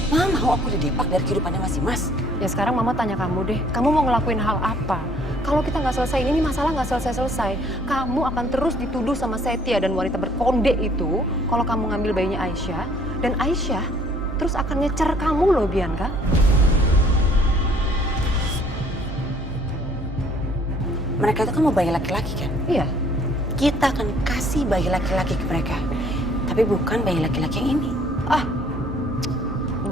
Mama mau aku didepak dari kehidupannya Mas Dimas? Ya sekarang Mama tanya kamu deh, kamu mau ngelakuin hal apa? Kalau kita nggak selesai ini masalah nggak selesai-selesai. Kamu akan terus dituduh sama Setia dan wanita berkonde itu kalau kamu ngambil bayinya Aisyah. Dan Aisyah terus akan nyecer kamu loh Bianca. Mereka itu kan mau bayi laki-laki kan? Iya. Kita akan kasih bayi laki-laki ke mereka. Tapi bukan bayi laki-laki yang ini.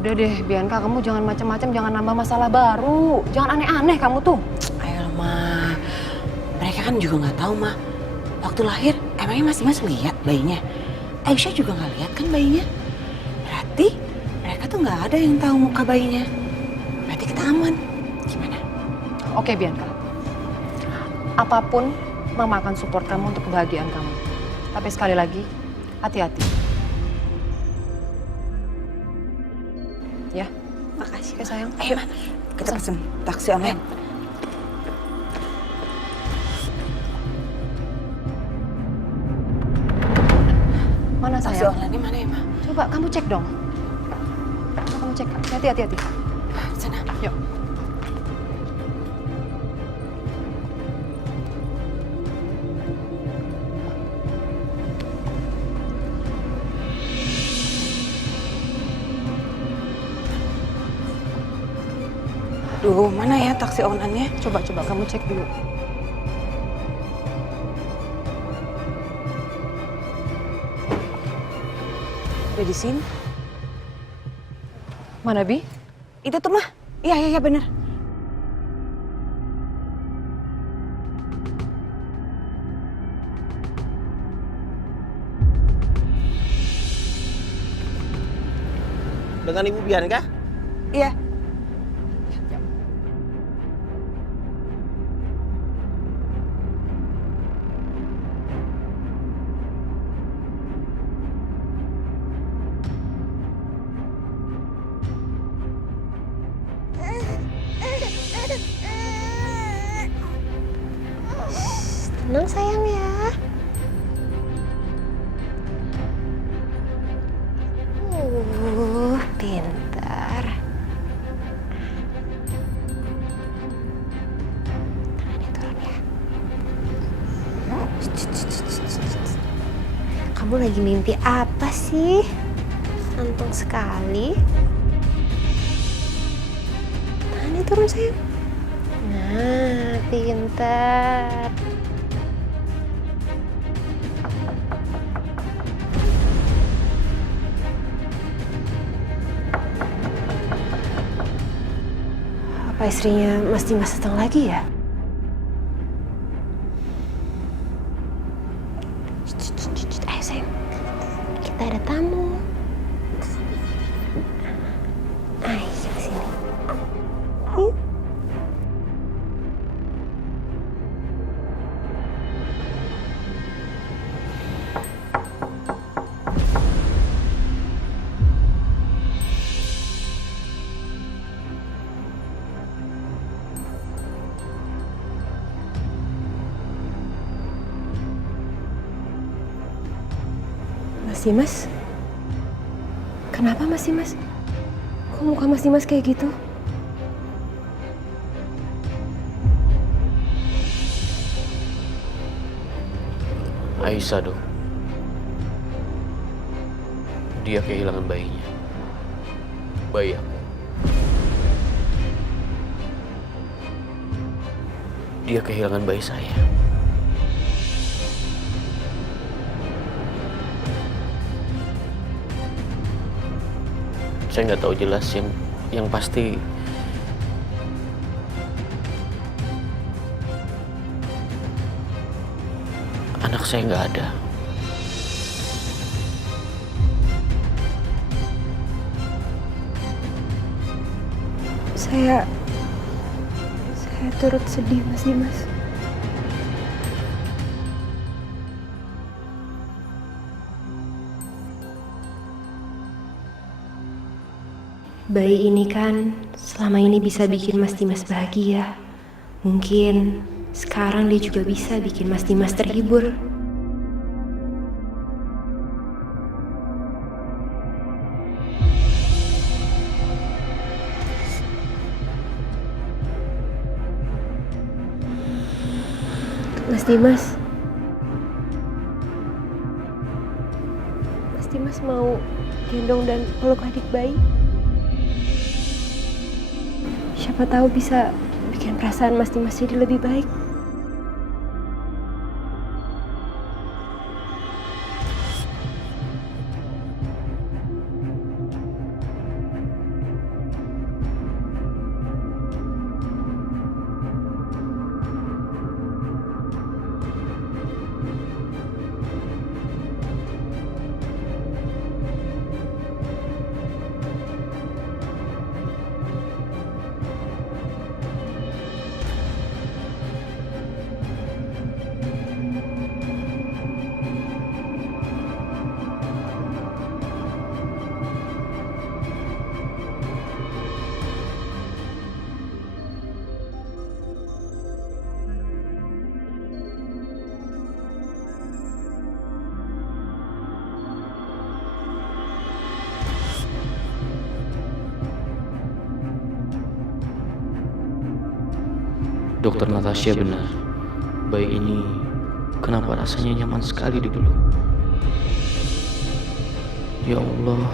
Udah deh Bianca, kamu jangan macam-macam, jangan nambah masalah baru. Jangan aneh-aneh kamu tuh. Ayo Ma, mereka kan juga nggak tahu waktu lahir emangnya Mas Dimas lihat bayinya? Aisyah juga nggak lihat kan bayinya? Berarti mereka tuh nggak ada yang tahu muka bayinya. Berarti kita aman. Gimana? Oke Bianca, apapun Mama akan support kamu untuk kebahagiaan kamu. Tapi sekali lagi, hati-hati. Ya, makasih. Oke sayang. Ma, kita pesen taksi online. Mana Taksi sayang? online mana ya, Ma? Coba kamu cek dong. Kamu cek. Hati-hati. Sana. Yuk. Duh, mana ya taksi online-nya? Coba kamu cek dulu. Ada di sini. Mana, Bi? Itu tuh, mah. Iya, bener. Dengan Ibu Bianca? Iya. Tenang sayang ya. Pintar. Tangannya turun ya. Kamu lagi mimpi apa sih? Santung sekali. Tangannya turun sayang. Nah, pintar. Apa istrinya Mas Dimas datang lagi ya? Ayo sayang, kita ada tamu. Ayo sini. Yuk. Mas Dimas? Kenapa Mas Dimas? Kok muka Mas Dimas kayak gitu? Aisyah dong. Dia kehilangan bayinya. Bayi aku. Dia kehilangan bayi saya. Saya nggak tahu jelas, yang pasti anak saya nggak ada. Saya turut sedih Mas Dimas. Bayi ini kan selama ini bisa bikin Mas Dimas bahagia. Mungkin sekarang dia juga bisa bikin Mas Dimas terhibur. Mas Dimas mau gendong dan peluk adik bayi? Siapa tahu bisa bikin perasaan Mas Dimas jadi lebih baik. Dokter Natasha benar. Bayi ini kenapa rasanya nyaman sekali di peluk. Ya Allah,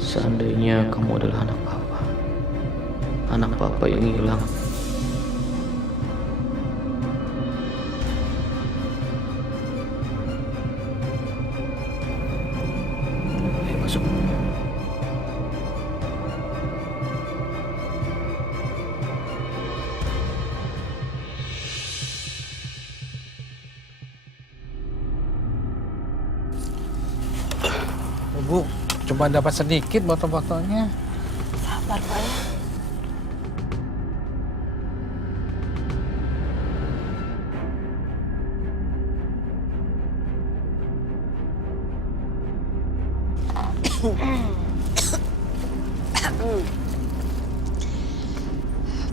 seandainya kamu adalah anak papa yang hilang. Ayo masuk. Bu, cuma dapat sedikit botol-botolnya. Sabar Pak ya.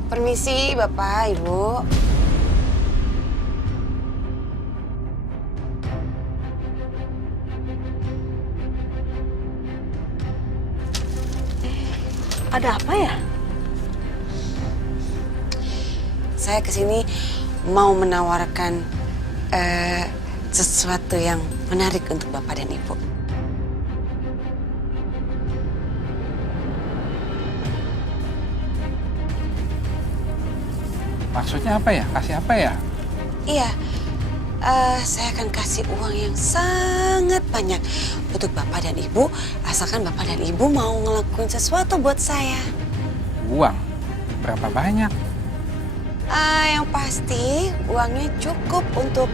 Permisi Bapak, Ibu. Ada apa ya? Saya kesini mau menawarkan sesuatu yang menarik untuk Bapak dan Ibu. Maksudnya apa ya? Kasih apa ya? Iya, saya akan kasih uang yang sangat banyak untuk Bapak dan Ibu, asalkan Bapak dan Ibu mau ngelakuin sesuatu buat saya. Uang? Berapa banyak? Yang pasti uangnya cukup untuk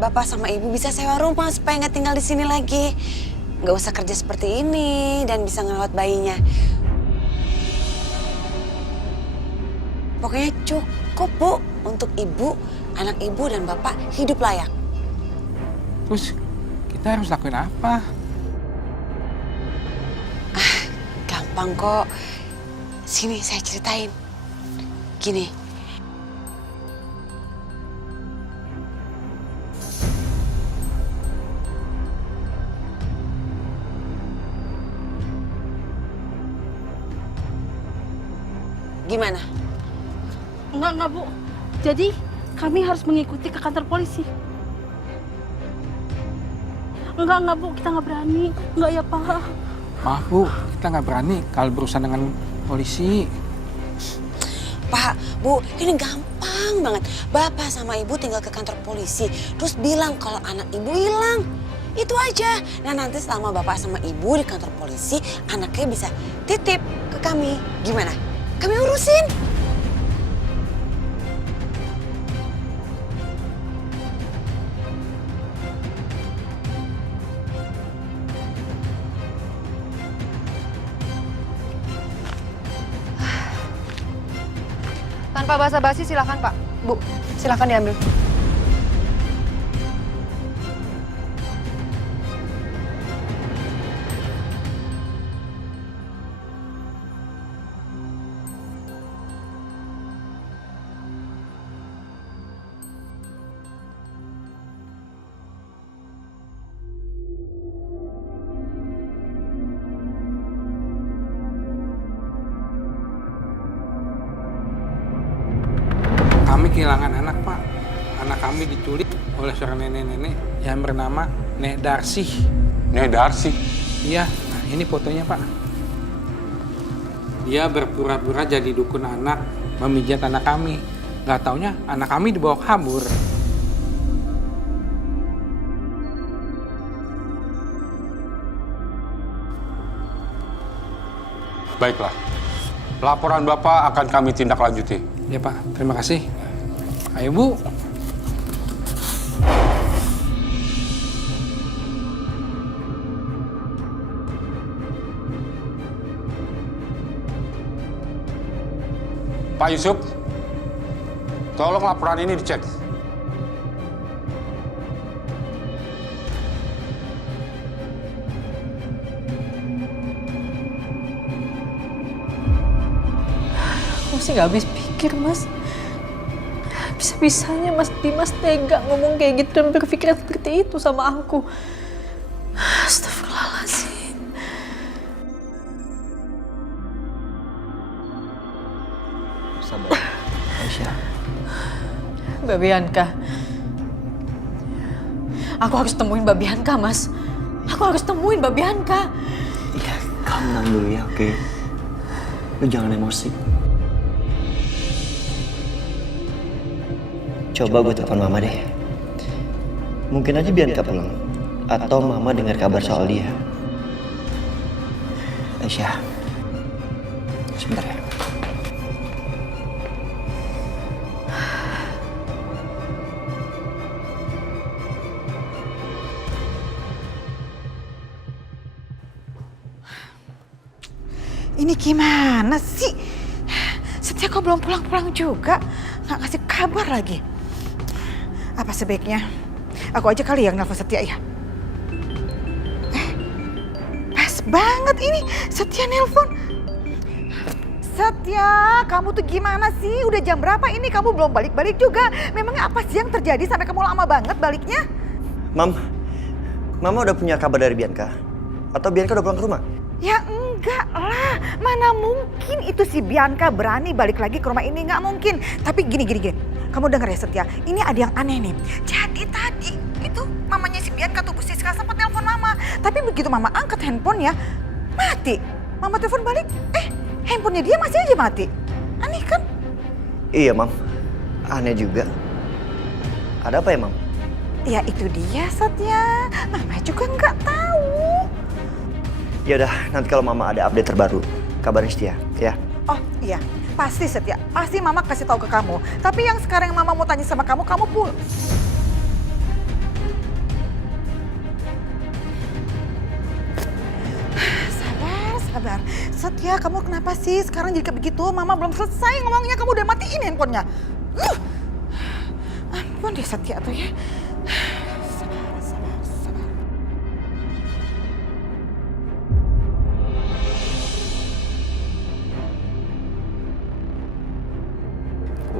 Bapak sama Ibu bisa sewa rumah supaya nggak tinggal di sini lagi. Nggak usah kerja seperti ini dan bisa ngerawat bayinya. Pokoknya cukup, Bu, untuk Ibu, anak Ibu dan Bapak hidup layak. Terus kita harus lakuin apa? Gampang kok. Sini saya ceritain. Gini. Gimana? Enggak, Bu. Jadi kami harus mengikuti ke kantor polisi. Enggak, Bu. Kita nggak berani. Enggak ya, Pak. Maaf, Bu. Kita nggak berani kalau berurusan dengan polisi. Pak, Bu, ini gampang banget. Bapak sama Ibu tinggal ke kantor polisi. Terus bilang kalau anak Ibu hilang. Itu aja. Nah, nanti selama Bapak sama Ibu di kantor polisi, anaknya bisa titip ke kami. Gimana? Kami urusin. Tanpa basa-basi silakan Pak. Bu, silakan diambil. Kami kehilangan anak, Pak. Anak kami diculik oleh seorang nenek-nenek yang bernama Nek Darsi. Nek Darsi? Iya, nah ini fotonya, Pak. Dia berpura-pura jadi dukun anak, memijat anak kami. Gak taunya anak kami dibawa kabur. Baiklah. Laporan Bapak akan kami tindak lanjuti. Ya, Pak. Terima kasih. Ayo, Bu. Pak Yusuf, tolong laporan ini dicek. Aku sih gak habis pikir, Mas. Bisa-bisanya Mas Dimas tega ngomong kayak gitu dan berpikiran seperti itu sama aku. Astagfirullahaladzim. Sabar Mbak Bianca. Aku harus temuin Mbak Bianca, Mas. Aku harus temuin Mbak Bianca. Iya, kamu tenang dulu ya, oke? Lu jangan emosi. Coba gue telepon mama deh. Mungkin aja Bianca pulang. Atau mama dengar kabar soal dia. Aisyah, sebentar ya. Ini gimana sih? Setia kok belum pulang-pulang juga? Nggak kasih kabar lagi. Apa sebaiknya aku aja kali yang nelfon Setia ya? Pas banget ini Setia nelpon. Setia, kamu tuh gimana sih? Udah jam berapa ini kamu belum balik-balik juga? Memangnya apa sih yang terjadi sampai kamu lama banget baliknya? Mama udah punya kabar dari Bianca? Atau Bianca udah pulang ke rumah? Ya enggak lah, mana mungkin itu si Bianca berani balik lagi ke rumah ini, nggak mungkin. Tapi gini. Kamu denger ya Setia, ini ada yang aneh nih. Jadi tadi itu mamanya si Bianca tuh Bu Siska sempat telepon mama. Tapi begitu mama angkat handphonenya, mati. Mama telepon balik, handphonenya dia masih aja mati. Aneh kan? Iya, Mam. Aneh juga. Ada apa ya, Mam? Ya itu dia Setia, mama juga nggak tahu. Ya udah, nanti kalau mama ada update terbaru, kabarin Setia, ya. Oh iya, pasti Setia. Pasti mama kasih tahu ke kamu. Tapi yang sekarang mama mau tanya sama kamu pun. Sabar. Setia, kamu kenapa sih sekarang jadi kayak begitu? Mama belum selesai ngomongnya, kamu udah matiin handphonenya. Ampun deh Setia tuh ya. Sabar.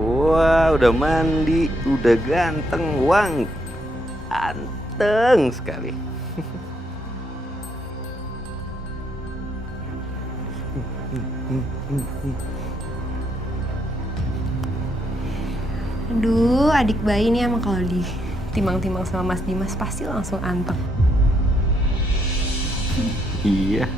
Wah, udah mandi, udah ganteng, anteng sekali. Aduh, adik bayi nih emang kalau ditimang-timang sama Mas Dimas pasti langsung anteng. Iya.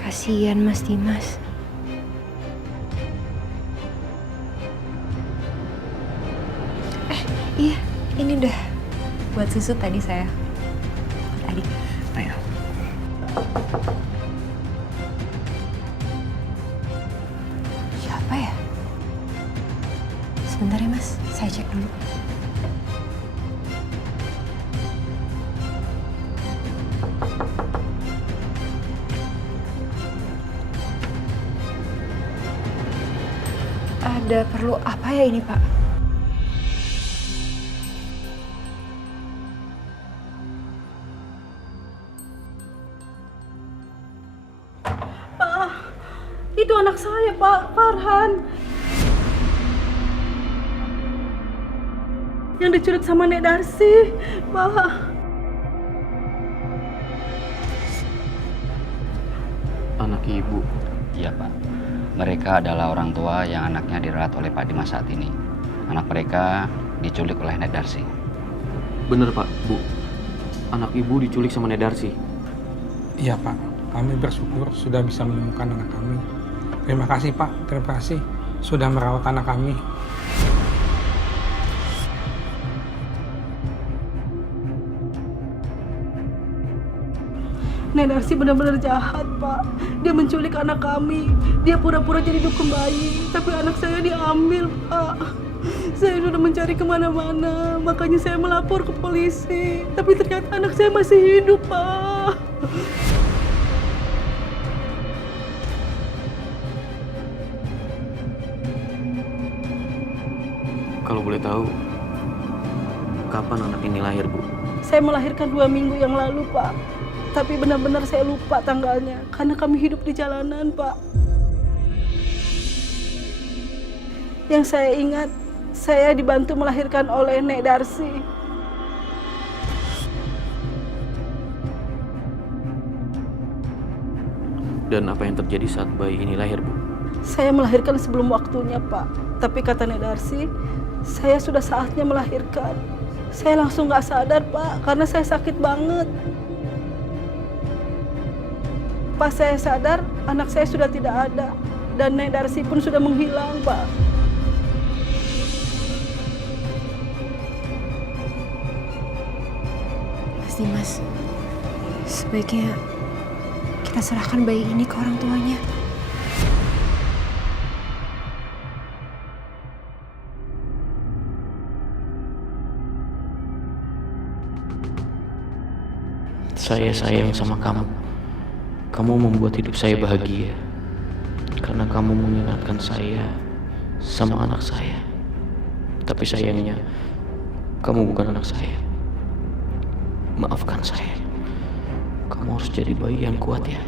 Kasihan Mas Dimas. Iya, ini udah buat susu tadi saya. Buat adik. Ayo. Siapa ya? Sebentar ya Mas, saya cek dulu. Ada perlu apa ya ini, Pak? Pak, itu anak saya, Pak, Farhan. Yang diculik sama Nek Darsi, Pak. Anak ibu? Iya, Pak. Mereka adalah orang tua yang anaknya dirawat oleh Pak Dimas saat ini. Anak mereka diculik oleh Nek Darsi. Bener Pak, Bu. Anak ibu diculik sama Nek Darsi. Iya Pak, kami bersyukur sudah bisa menemukan anak kami. Terima kasih Pak, terima kasih sudah merawat anak kami. Nek Darsi benar-benar jahat, Pak. Dia menculik anak kami. Dia pura-pura jadi dukun bayi, tapi anak saya diambil, Pak. Saya sudah mencari kemana-mana, makanya saya melapor ke polisi. Tapi ternyata anak saya masih hidup, Pak. Kalau boleh tahu, kapan anak ini lahir, Bu? Saya melahirkan 2 minggu yang lalu, Pak. Tapi benar-benar saya lupa tanggalnya, karena kami hidup di jalanan, Pak. Yang saya ingat, saya dibantu melahirkan oleh Nek Darsi. Dan apa yang terjadi saat bayi ini lahir, Bu? Saya melahirkan sebelum waktunya, Pak. Tapi kata Nek Darsi, saya sudah saatnya melahirkan. Saya langsung nggak sadar, Pak, karena saya sakit banget. Pas saya sadar, anak saya sudah tidak ada. Dan Nek Darsi pun sudah menghilang, Pak. Mas Dimas, sebaiknya kita serahkan bayi ini ke orang tuanya. Saya sayang sama kamu. Kamu membuat hidup saya bahagia. Karena kamu mengingatkan saya sama anak saya. Tapi sayangnya, kamu bukan anak saya. Maafkan saya. Kamu harus jadi bayi yang kuat ya.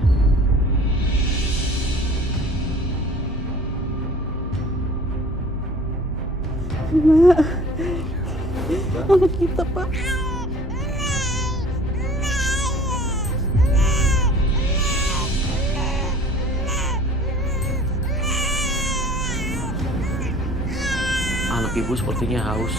Mak, anak kita, Pak. Anak ibu sepertinya haus.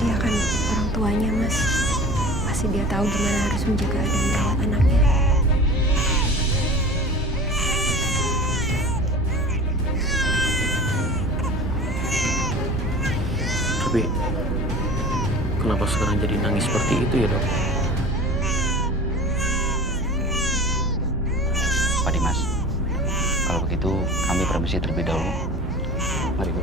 Dia kan orang tuanya, Mas. Pasti dia tahu gimana harus menjaga dan merawat anaknya. Tapi kenapa sekarang jadi nangis seperti itu ya, Dok? Pak Dimas, kalau begitu kami permisi terlebih dahulu. Mari, Bu.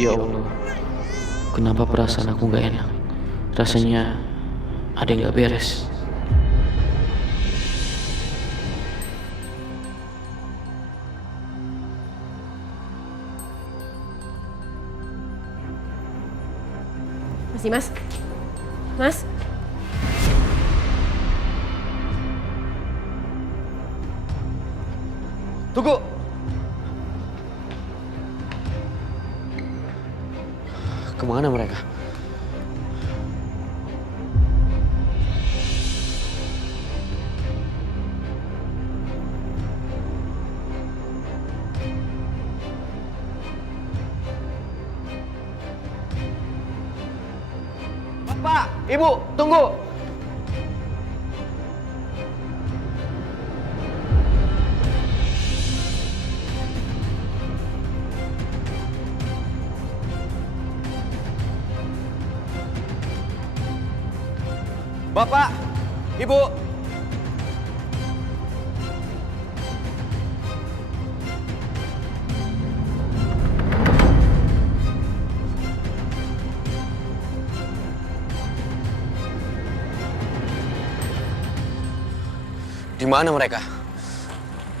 Ya Allah, kenapa perasaan aku gak enak? Rasanya ada yang gak beres. Mas Dimas? Mas? Tunggu. Kemana mereka? Bapak, Ibu, tunggu. Bapak, Ibu. Di mana mereka?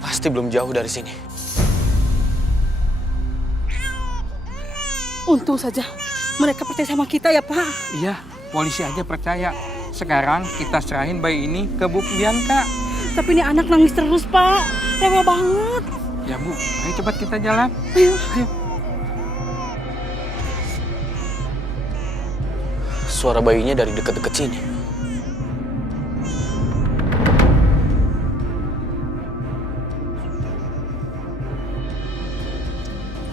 Pasti belum jauh dari sini. Untung saja mereka percaya sama kita ya, Pak. Iya, polisi aja percaya. Sekarang kita serahin bayi ini ke Bu Bianca. Tapi ini anak nangis terus, Pak. Rewel banget. Ya, Bu. Ayo cepat kita jalan. Ayo. Suara bayinya dari dekat-dekat sini.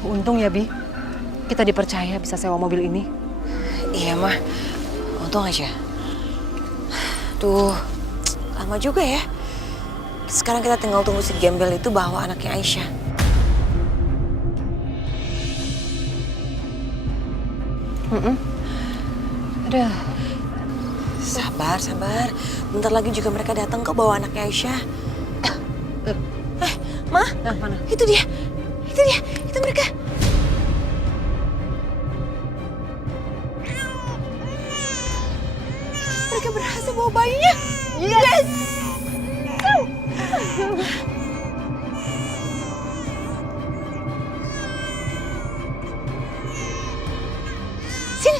Untung ya, Bi. Kita dipercaya bisa sewa mobil ini. Iya, Mah. Untung aja. Tuh, lama juga ya. Sekarang kita tinggal tunggu si gembel itu bawa anaknya Aisyah. Aduh. Sabar, sabar. Bentar lagi juga mereka datang kok bawa anaknya Aisyah. Mah, mana? Itu dia. Itu mereka. Mereka berhasil bawa bayinya. Yes!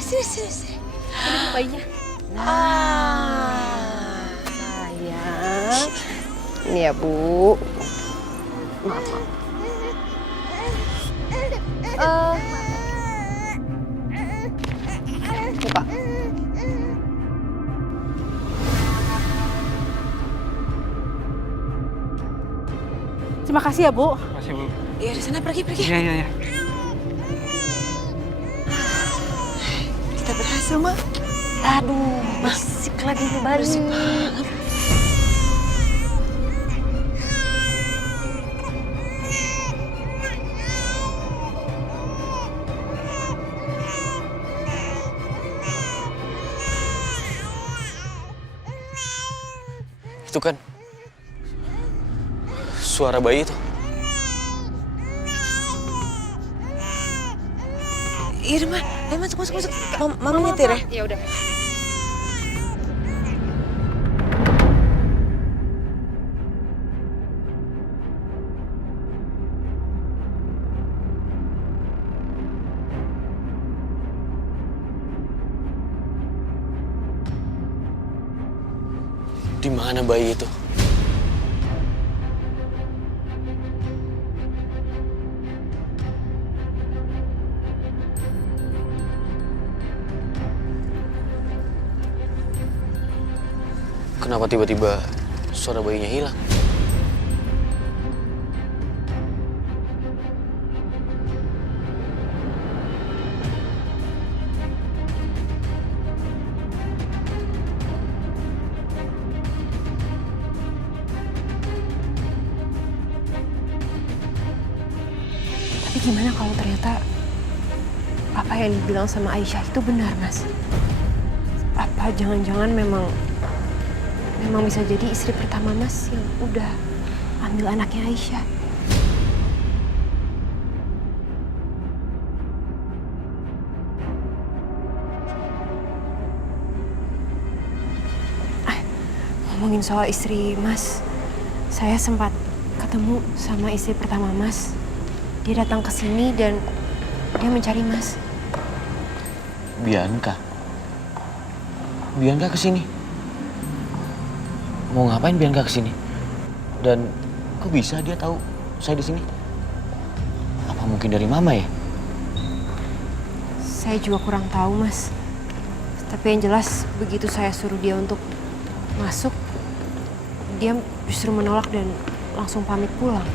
Sini. Ini bayinya. Sayang. Ini ya, Bu. Mama. Buka. Terima kasih ya, Bu. Masih Bu. Ya di sana pergi. Iya. Kita berhasil, Ma. Aduh, berisik lagi nih bayi. Berisik banget. Itu kan suara bayi itu. Iya, Ma. Ayo masuk. Mama nyetir ya? Ya udah. Di mana bayi itu? Kenapa tiba-tiba suara bayinya hilang? Tapi gimana kalau ternyata apa yang dibilang sama Aisyah itu benar, Mas? Apa jangan-jangan memang bisa jadi istri pertama Mas yang udah ambil anaknya Aisyah? Ngomongin soal istri Mas, saya sempat ketemu sama istri pertama Mas. Dia datang ke sini dan dia mencari Mas. Bianca kesini? Mau ngapain Bianca kesini? Dan kok bisa dia tahu saya di sini? Apa mungkin dari Mama ya? Saya juga kurang tahu, Mas. Tapi yang jelas begitu saya suruh dia untuk masuk, dia justru menolak dan langsung pamit pulang.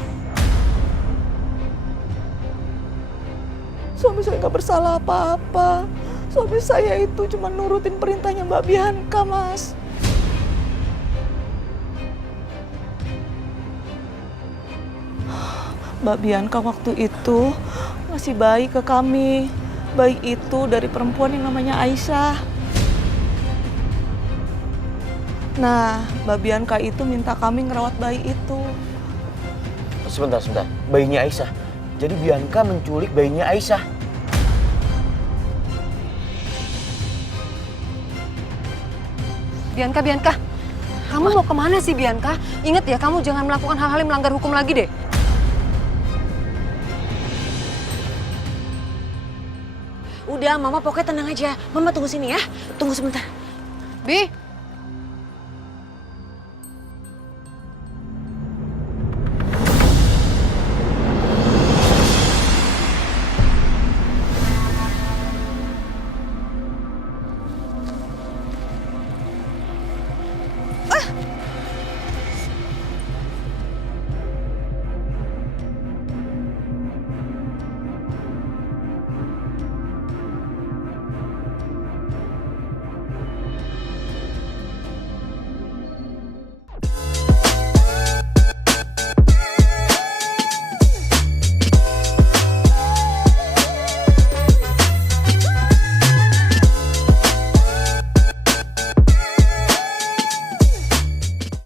Suami saya nggak bersalah apa-apa. Suami saya itu cuma nurutin perintahnya Mbak Bianca, Mas. Mbak Bianca waktu itu ngasih bayi ke kami. Bayi itu dari perempuan yang namanya Aisyah. Nah, Mbak Bianca itu minta kami ngerawat bayi itu. Sebentar. Bayinya Aisyah. Jadi Bianca menculik bayinya Aisyah. Bianca, kamu mau kemana sih Bianca? Ingat ya, kamu jangan melakukan hal-hal yang melanggar hukum lagi deh. Udah, Mama pokoknya tenang aja. Mama tunggu sini ya. Tunggu sebentar. Bi,